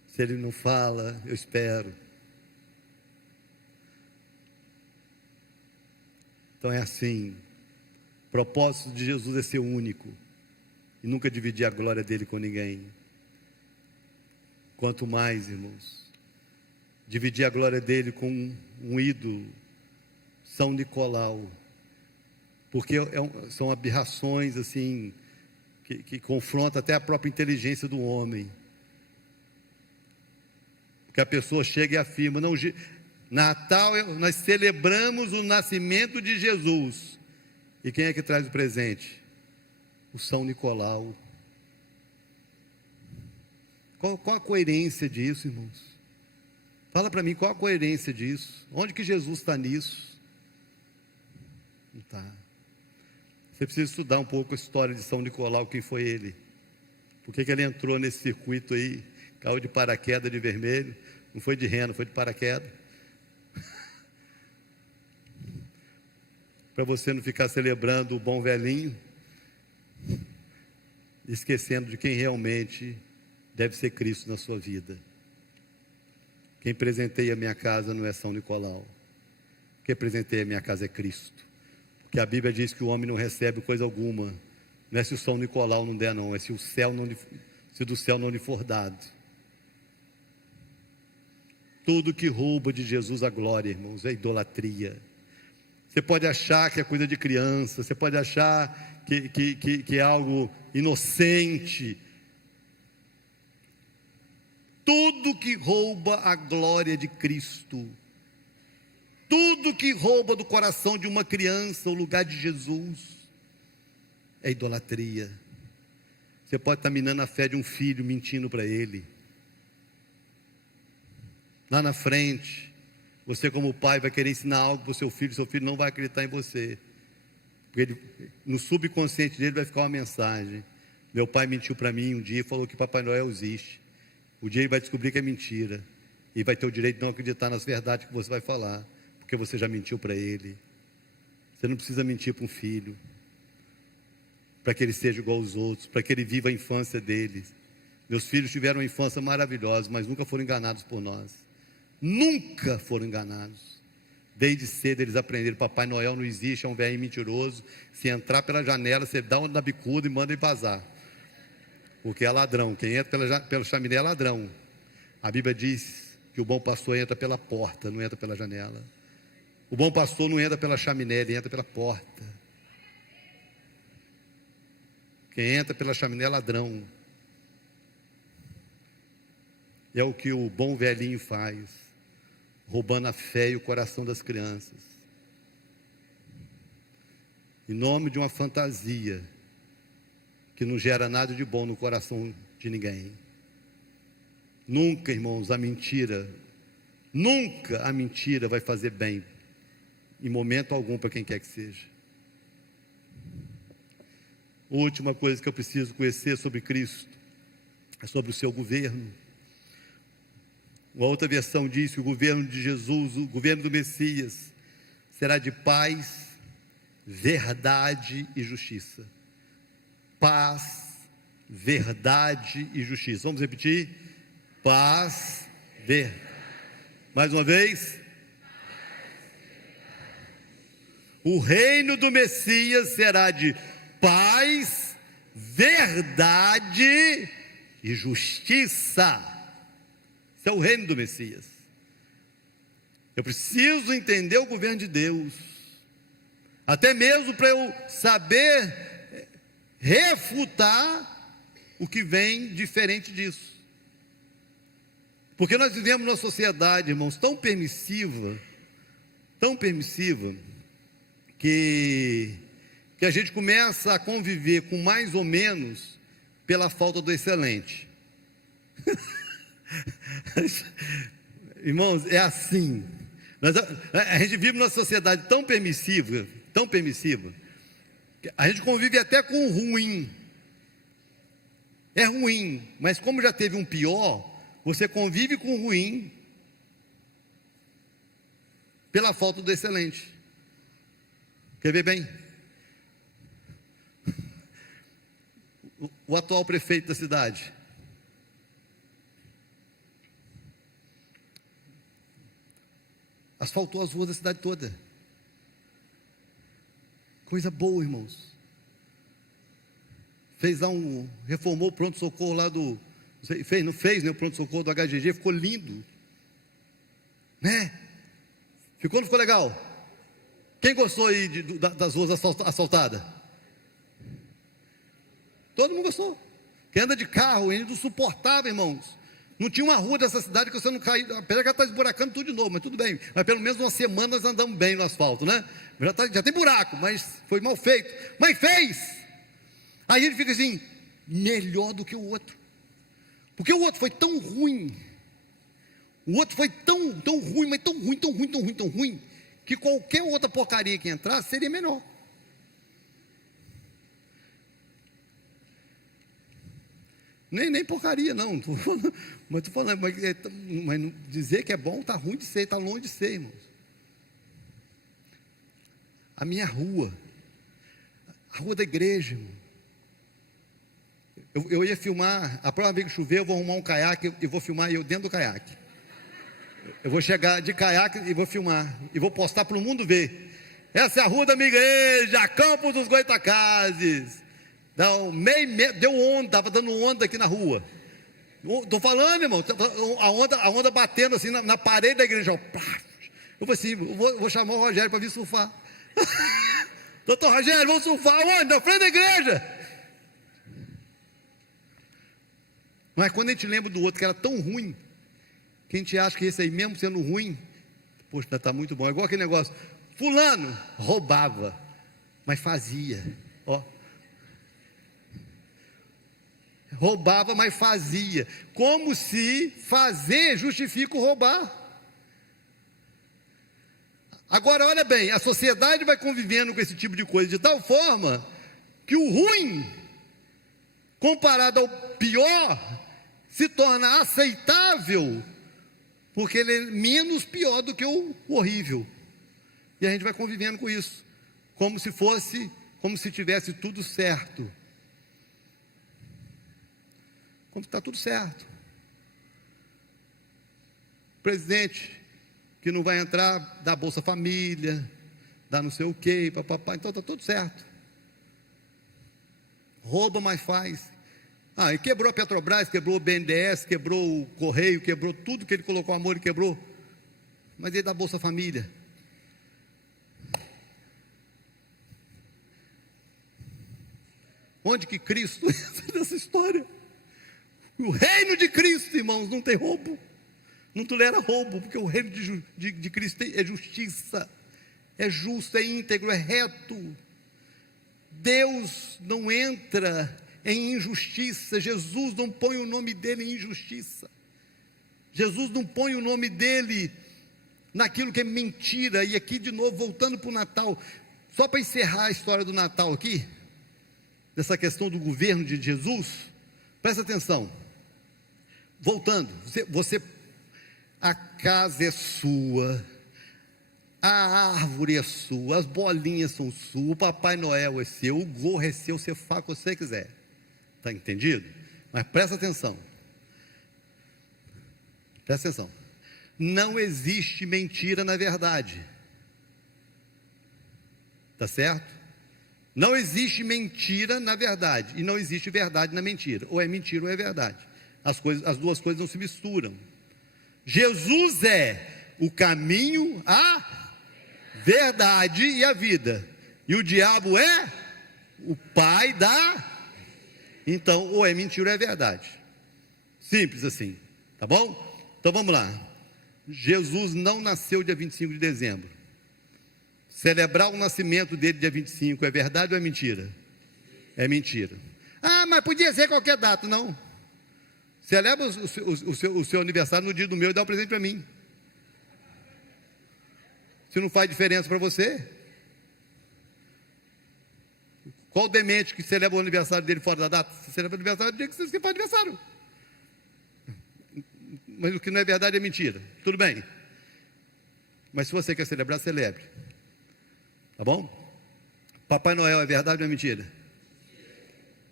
Se ele não fala, eu espero. Então é assim. O propósito de Jesus é ser único. e nunca dividir a glória dele com ninguém. Quanto mais, irmãos, dividir a glória dele com um ídolo, São Nicolau, porque são aberrações assim, que confrontam até a própria inteligência do homem. Porque a pessoa chega e afirma: não, Natal, nós celebramos o nascimento de Jesus. E quem é que traz o presente? O São Nicolau. Qual a coerência disso, irmãos? Fala para mim, qual a coerência disso? Onde que Jesus está nisso? Não está. Você precisa estudar um pouco a história de São Nicolau, quem foi ele. Por que ele entrou nesse circuito aí, caiu de paraquedas de vermelho, não foi de rena, foi de paraquedas. Para você não ficar celebrando o bom velhinho, esquecendo de quem realmente deve ser Cristo na sua vida. Quem presenteia a minha casa não é São Nicolau. Quem presenteia a minha casa é Cristo. Porque a Bíblia diz que o homem não recebe coisa alguma. Não é se o São Nicolau não der, não. É se do céu não lhe for dado. Tudo que rouba de Jesus a glória, irmãos, é idolatria. Você pode achar que é coisa de criança, você pode achar que é algo inocente. Tudo que rouba a glória de Cristo, tudo que rouba do coração de uma criança o lugar de Jesus, é idolatria. Você pode estar minando a fé de um filho, mentindo para ele. Lá na frente, você como pai vai querer ensinar algo para o seu filho não vai acreditar em você. Porque no subconsciente dele vai ficar uma mensagem: meu pai mentiu para mim um dia e falou que Papai Noel existe. O dia ele vai descobrir que é mentira, e vai ter o direito de não acreditar nas verdades que você vai falar, porque você já mentiu para ele. Você não precisa mentir para um filho, para que ele seja igual aos outros, para que ele viva a infância deles. Meus filhos tiveram uma infância maravilhosa, mas nunca foram enganados por nós. Nunca foram enganados. Desde cedo eles aprenderam: Papai Noel não existe, é um velho mentiroso. Se entrar pela janela, você dá uma na bicuda e manda ele vazar, porque é ladrão. Quem entra pela chaminé é ladrão. A Bíblia diz que o bom pastor entra pela porta, não entra pela janela. O bom pastor não entra pela chaminé, ele entra pela porta. Quem entra pela chaminé é ladrão. É o que o bom velhinho faz, roubando a fé e o coração das crianças, em nome de uma fantasia que não gera nada de bom no coração de ninguém. Nunca, irmãos, nunca a mentira vai fazer bem, em momento algum, para quem quer que seja. Última coisa que eu preciso conhecer sobre Cristo é sobre o seu governo. Uma outra versão diz que o governo de Jesus, o governo do Messias, será de paz, verdade e justiça. Paz, verdade e justiça. Vamos repetir? Paz, verdade. Mais uma vez. O reino do Messias será de paz, verdade e justiça. Esse é o reino do Messias. Eu preciso entender o governo de Deus, até mesmo para eu saber refutar o que vem diferente disso. Porque nós vivemos numa sociedade, irmãos, tão permissiva, que a gente começa a conviver com mais ou menos pela falta do excelente. Irmãos, é assim. A gente vive numa sociedade tão permissiva, que a gente convive até com o ruim. É ruim, mas como já teve um pior, você convive com o ruim pela falta do excelente. Quer ver bem? O atual prefeito da cidade asfaltou as ruas da cidade toda. Coisa boa, irmãos. reformou o pronto-socorro lá do, não fez, né, o pronto-socorro do HGG, ficou lindo, né? Ficou, não ficou legal? Quem gostou aí das ruas asfaltadas? Todo mundo gostou. Quem anda de carro, ainda suportava, irmãos. Não tinha uma rua dessa cidade que você não caiu, apesar que ela está esburacando tudo de novo, mas tudo bem. Mas pelo menos uma semana nós andamos bem no asfalto, né? Já tem buraco, mas foi mal feito. Mas fez! Aí ele fica assim, melhor do que o outro. Porque o outro foi tão ruim. O outro foi tão ruim, mas tão ruim, que qualquer outra porcaria que entrasse seria melhor. Nem porcaria, não. Mas estou falando, mas dizer que é bom está ruim de ser, está longe de ser, irmãos. A minha rua, a rua da igreja, irmão. Eu ia filmar, a próxima vez que chover, eu vou arrumar um caiaque e vou filmar eu dentro do caiaque. Eu vou chegar de caiaque e vou filmar, e vou postar para o mundo ver. Essa é a rua da minha igreja, Campos dos Goitacazes. Deu onda, estava dando onda aqui na rua. Estou falando, irmão, a onda batendo assim na parede da igreja. Eu falei assim, vou chamar o Rogério para vir surfar. Doutor Rogério, vamos surfar onde? Na frente da igreja. Mas quando a gente lembra do outro que era tão ruim, que a gente acha que esse aí mesmo sendo ruim, poxa, está muito bom. É igual aquele negócio, fulano roubava, mas fazia, ó. Roubava, mas fazia, como se fazer justifica o roubar. Agora olha bem, a sociedade vai convivendo com esse tipo de coisa de tal forma que o ruim, comparado ao pior, se torna aceitável, porque ele é menos pior do que o horrível. E a gente vai convivendo com isso, como se tivesse tudo certo. Como se está tudo certo. O presidente que não vai entrar, dá Bolsa Família, dá não sei o quê, papapá, então está tudo certo. Rouba, mas faz. E quebrou a Petrobras, quebrou o BNDES, quebrou o Correio, quebrou tudo que ele colocou amor e quebrou. Mas ele dá Bolsa Família. Onde que Cristo entra nessa história? O reino de Cristo, irmãos, não tem roubo, não tolera roubo, porque o reino de Cristo é justiça, é justo, é íntegro, é reto. Deus não entra em injustiça, Jesus não põe o nome dele em injustiça, Jesus não põe o nome dele naquilo que é mentira. E aqui de novo, voltando para o Natal, só para encerrar a história do Natal aqui, dessa questão do governo de Jesus, presta atenção. Voltando, a casa é sua, a árvore é sua, as bolinhas são suas, o Papai Noel é seu, o gorro é seu, você faz o que você quiser, está entendido? Mas presta atenção, não existe mentira na verdade, está certo? Não existe mentira na verdade, e não existe verdade na mentira, ou é mentira ou é verdade. As duas coisas não se misturam. Jesus é o caminho, a verdade e a vida, e o diabo é o pai da. Então, ou é mentira ou é verdade. Simples assim, tá bom? Então vamos lá. Jesus não nasceu dia 25 de dezembro. Celebrar o nascimento dele dia 25 é verdade ou é mentira? É mentira. Mas podia ser qualquer data. Não. Celebra o seu aniversário no dia do meu e dá um presente para mim. Se não faz diferença para você. Qual demente que celebra o aniversário dele fora da data? Você celebra o aniversário do dia que você faz aniversário. Mas o que não é verdade é mentira. Tudo bem. Mas se você quer celebrar, celebre. Tá bom? Papai Noel é verdade ou é mentira?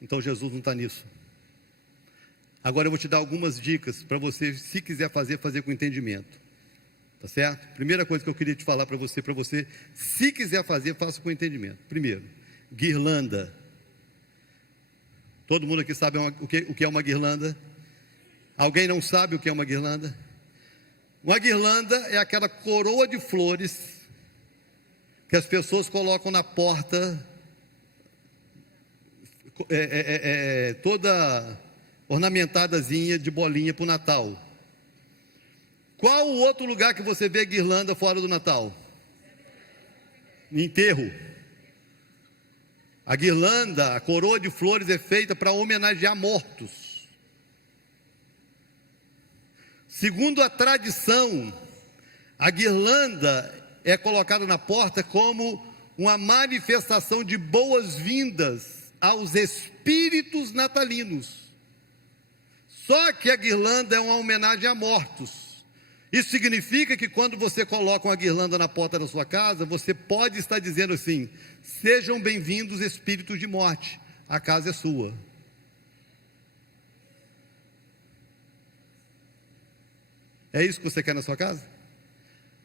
Então Jesus não está nisso. Agora eu vou te dar algumas dicas para você, se quiser fazer com entendimento. Tá certo? Primeira coisa que eu queria te falar para você, se quiser fazer, faça com entendimento. Primeiro, guirlanda. Todo mundo aqui sabe o que é uma guirlanda? Alguém não sabe o que é uma guirlanda? Uma guirlanda é aquela coroa de flores que as pessoas colocam na porta, toda ornamentadazinha de bolinha para o Natal. Qual o outro lugar que você vê guirlanda fora do Natal? Enterro. A guirlanda, a coroa de flores é feita para homenagear mortos. Segundo a tradição, a guirlanda é colocada na porta como uma manifestação de boas-vindas aos espíritos natalinos. Só que a guirlanda é uma homenagem a mortos. Isso significa que quando você coloca uma guirlanda na porta da sua casa, você pode estar dizendo assim: sejam bem-vindos espíritos de morte, a casa é sua. É isso que você quer na sua casa?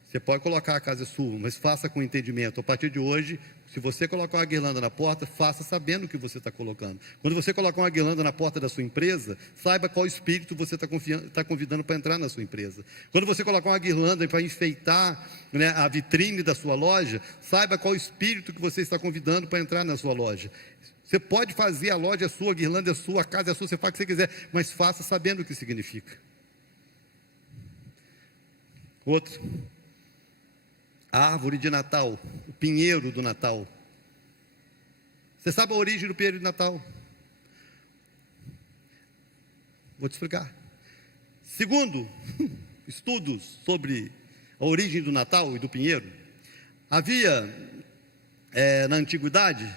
Você pode colocar a casa é sua, mas faça com entendimento. A partir de hoje, se você colocar uma guirlanda na porta, faça sabendo o que você está colocando. Quando você colocar uma guirlanda na porta da sua empresa, saiba qual espírito você está convidando para entrar na sua empresa. Quando você colocar uma guirlanda para enfeitar, né, a vitrine da sua loja, saiba qual espírito que você está convidando para entrar na sua loja. Você pode fazer, a loja é sua, a guirlanda é sua, a casa é sua, você faz o que você quiser, mas faça sabendo o que significa. Outro. A árvore de Natal, o pinheiro do Natal. Você sabe a origem do pinheiro de Natal? Vou te explicar. Segundo estudos sobre a origem do Natal e do pinheiro, havia na antiguidade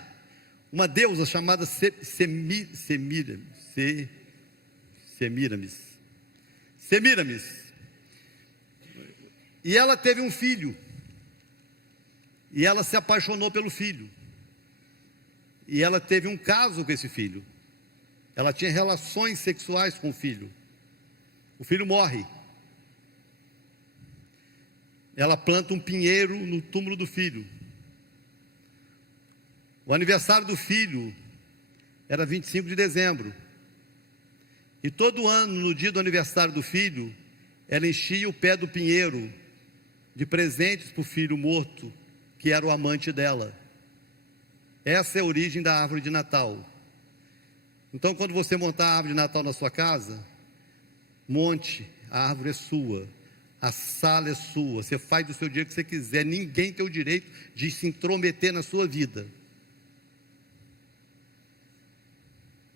uma deusa chamada Semíramis. E ela teve um filho. E ela se apaixonou pelo filho. E ela teve um caso com esse filho. Ela tinha relações sexuais com o filho. O filho morre. Ela planta um pinheiro no túmulo do filho. O aniversário do filho era 25 de dezembro. E todo ano, no dia do aniversário do filho, ela enchia o pé do pinheiro de presentes para o filho morto, que era o amante dela. Essa é a origem da árvore de Natal. Então, quando você montar a árvore de Natal na sua casa, monte, a árvore é sua, a sala é sua, você faz do seu dia o que você quiser, ninguém tem o direito de se intrometer na sua vida,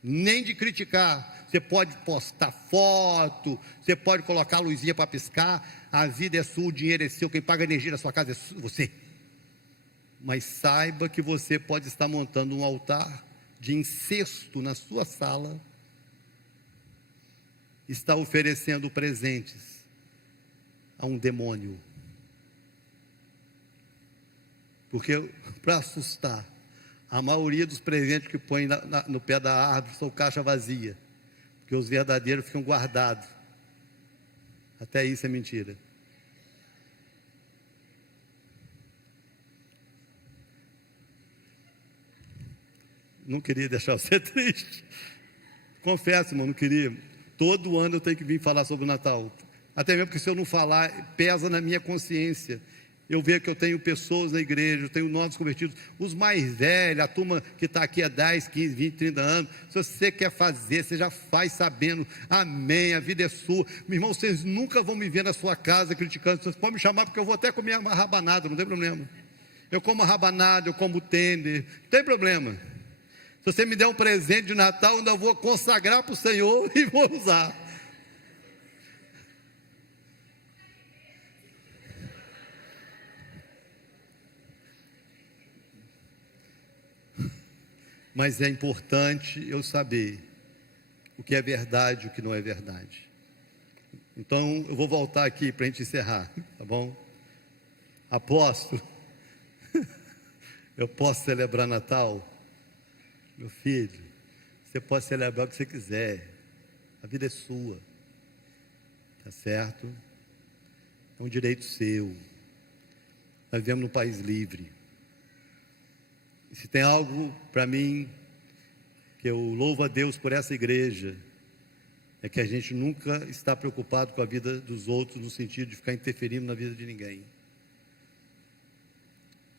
nem de criticar. Você pode postar foto, você pode colocar a luzinha para piscar, a vida é sua, o dinheiro é seu, quem paga a energia da sua casa é você. Mas saiba que você pode estar montando um altar de incesto na sua sala, está oferecendo presentes a um demônio. Porque, para assustar, a maioria dos presentes que põe no pé da árvore são caixa vazia, porque os verdadeiros ficam guardados. Até isso é mentira. Não queria deixar você triste. Confesso, irmão, não queria. Todo ano eu tenho que vir falar sobre o Natal. Até mesmo porque se eu não falar, pesa na minha consciência. Eu vejo que eu tenho pessoas na igreja, eu tenho novos convertidos, os mais velhos, a turma que está aqui há 10, 15, 20, 30 anos. Se você quer fazer, você já faz sabendo. Amém, a vida é sua. Meu irmão, vocês nunca vão me ver na sua casa criticando. Vocês podem me chamar porque eu vou até comer uma rabanada, não tem problema. Eu como rabanada, eu como tender, não tem problema. Se você me der um presente de Natal, eu ainda vou consagrar para o Senhor e vou usar. Mas é importante eu saber o que é verdade e o que não é verdade. Então, eu vou voltar aqui para a gente encerrar, tá bom? Apóstolo, eu posso celebrar Natal? Meu filho, você pode celebrar o que você quiser, a vida é sua, tá certo? É um direito seu. Nós vivemos num país livre. E se tem algo para mim que que eu louvo a Deus por essa igreja, é que a gente nunca está preocupado com a vida dos outros, no sentido de ficar interferindo na vida de ninguém.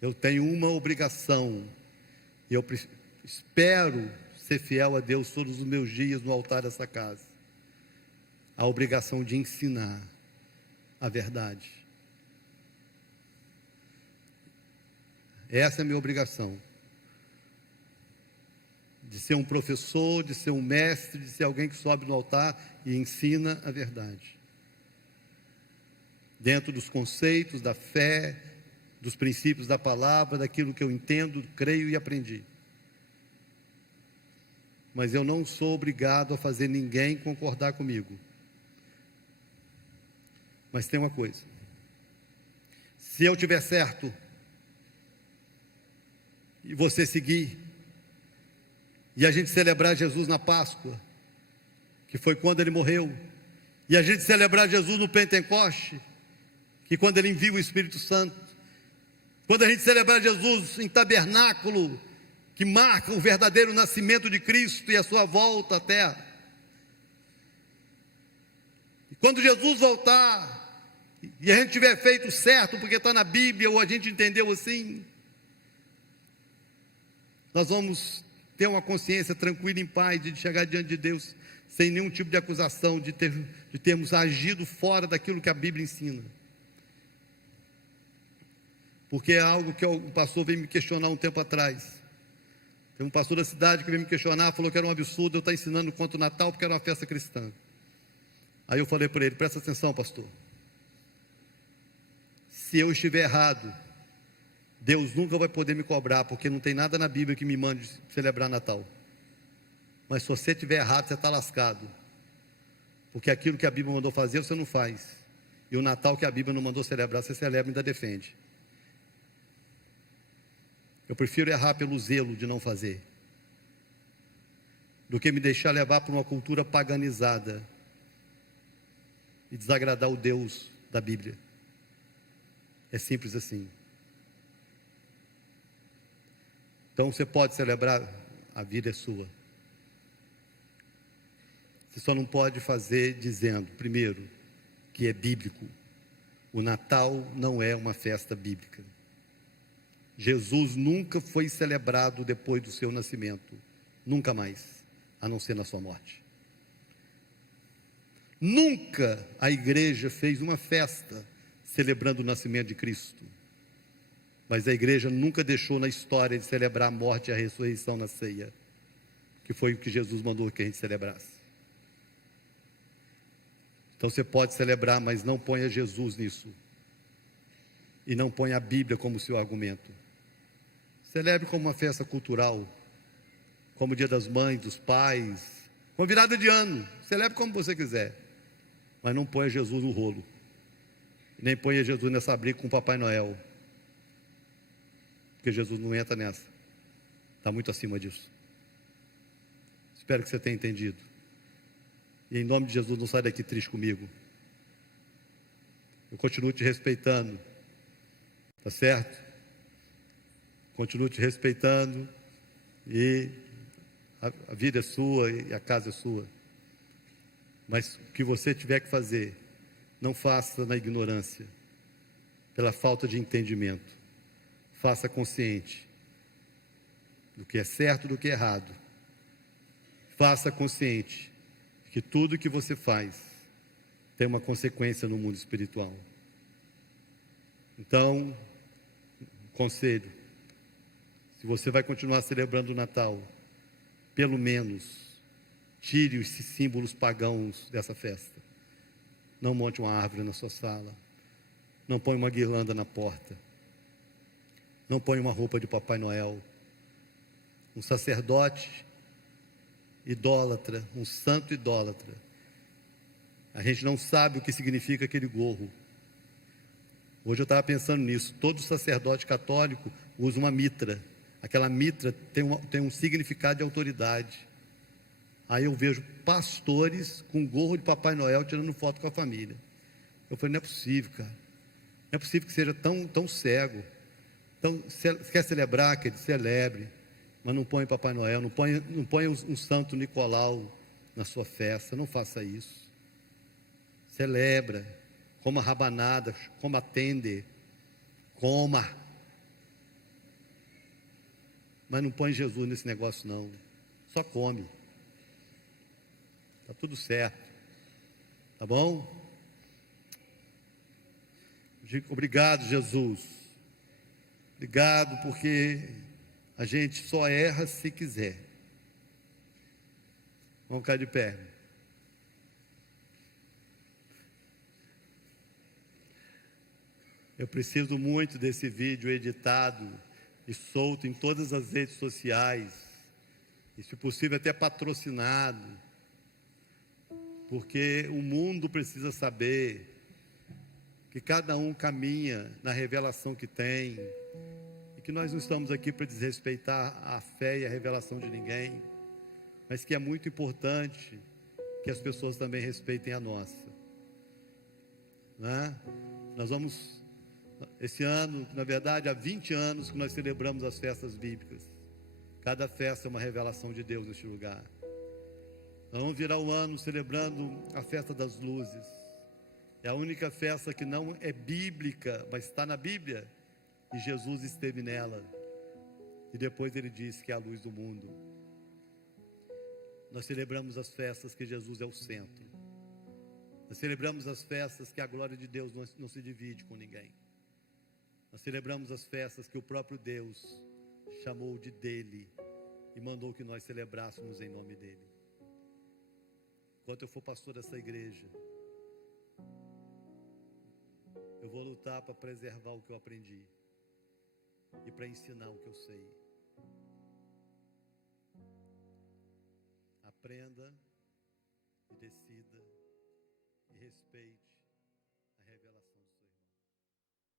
Eu tenho uma obrigação, e eu espero ser fiel a Deus todos os meus dias no altar dessa casa, a obrigação de ensinar a verdade. Essa é a minha obrigação, de ser um professor, de ser um mestre, de ser alguém que sobe no altar e ensina a verdade, dentro dos conceitos da fé, dos princípios da palavra, daquilo que eu entendo, creio e aprendi. Mas eu não sou obrigado a fazer ninguém concordar comigo. Mas tem uma coisa: se eu tiver certo e você seguir, e a gente celebrar Jesus na Páscoa, que foi quando ele morreu, e a gente celebrar Jesus no Pentecoste, que quando ele envia o Espírito Santo, quando a gente celebrar Jesus em tabernáculo, que marca o verdadeiro nascimento de Cristo e a sua volta à terra, e quando Jesus voltar, e a gente tiver feito certo, porque está na Bíblia, ou a gente entendeu assim, nós vamos ter uma consciência tranquila, em paz, de chegar diante de Deus sem nenhum tipo de acusação de termos agido fora daquilo que a Bíblia ensina. Porque é algo que o pastor veio me questionar um tempo atrás. Tem um pastor da cidade que veio me questionar, falou que era um absurdo eu estar ensinando quanto o Natal, porque era uma festa cristã. Aí eu falei para ele: presta atenção, pastor, se eu estiver errado, Deus nunca vai poder me cobrar, porque não tem nada na Bíblia que me mande celebrar Natal. Mas se você estiver errado, você está lascado, porque aquilo que a Bíblia mandou fazer, você não faz, e o Natal que a Bíblia não mandou celebrar, você celebra e ainda defende. Eu prefiro errar pelo zelo de não fazer, do que me deixar levar por uma cultura paganizada e desagradar o Deus da Bíblia. É simples assim. Então você pode celebrar, a vida é sua. Você só não pode fazer dizendo, primeiro, que é bíblico. O Natal não é uma festa bíblica. Jesus nunca foi celebrado depois do seu nascimento, nunca mais, a não ser na sua morte. Nunca a igreja fez uma festa celebrando o nascimento de Cristo, mas a igreja nunca deixou na história de celebrar a morte e a ressurreição na ceia, que foi o que Jesus mandou que a gente celebrasse. Então você pode celebrar, mas não ponha Jesus nisso, e não ponha a Bíblia como seu argumento. Celebre como uma festa cultural, como o Dia das Mães, dos Pais, como virada de ano. Celebre como você quiser, mas não ponha Jesus no rolo, nem ponha Jesus nessa briga com o Papai Noel, porque Jesus não entra nessa, está muito acima disso. Espero que você tenha entendido, e em nome de Jesus não sai daqui triste comigo. Eu continuo te respeitando, tá certo? Continuo te respeitando, e a vida é sua e a casa é sua, mas o que você tiver que fazer, não faça na ignorância, pela falta de entendimento. Faça consciente do que é certo e do que é errado. Faça consciente que tudo que você faz tem uma consequência no mundo espiritual. Então, conselho: se você vai continuar celebrando o Natal, pelo menos tire os símbolos pagãos dessa festa. Não monte uma árvore na sua sala, não põe uma guirlanda na porta, não põe uma roupa de Papai Noel. Um sacerdote idólatra, um santo idólatra, a gente não sabe o que significa aquele gorro. Hoje eu estava pensando nisso. Todo sacerdote católico usa uma mitra. Aquela mitra tem um significado de autoridade. Aí eu vejo pastores com gorro de Papai Noel tirando foto com a família. Eu falei: não é possível, cara. Não é possível que seja tão cego. Então, se quer celebrar, que ele celebre, Mas não põe Papai Noel, não põe um Santo Nicolau na sua festa, não faça isso. Celebra, coma rabanada, coma tender, coma. Mas não põe Jesus nesse negócio não, só come. Está tudo certo, tá bom? Obrigado, Jesus. Obrigado, porque a gente só erra se quiser. Vamos ficar de pé. Eu preciso muito desse vídeo editado e solto em todas as redes sociais, e se possível até patrocinado, porque o mundo precisa saber que cada um caminha na revelação que tem, e que nós não estamos aqui para desrespeitar a fé e a revelação de ninguém, mas que é muito importante que as pessoas também respeitem a nossa, né? Nós vamos, esse ano, na verdade há 20 anos que nós celebramos as festas bíblicas. Cada festa é uma revelação de Deus neste lugar. Nós vamos virar o ano celebrando a festa das luzes. É a única festa que não é bíblica, mas está na Bíblia, e Jesus esteve nela, e depois ele disse que é a luz do mundo. Nós celebramos as festas que Jesus é o centro. Nós celebramos as festas que a glória de Deus não se divide com ninguém. Nós celebramos as festas que o próprio Deus chamou de dele e mandou que nós celebrássemos em nome dele. Enquanto eu for pastor dessa igreja, eu vou lutar para preservar o que eu aprendi e para ensinar o que eu sei. Aprenda e decida e respeite a revelação.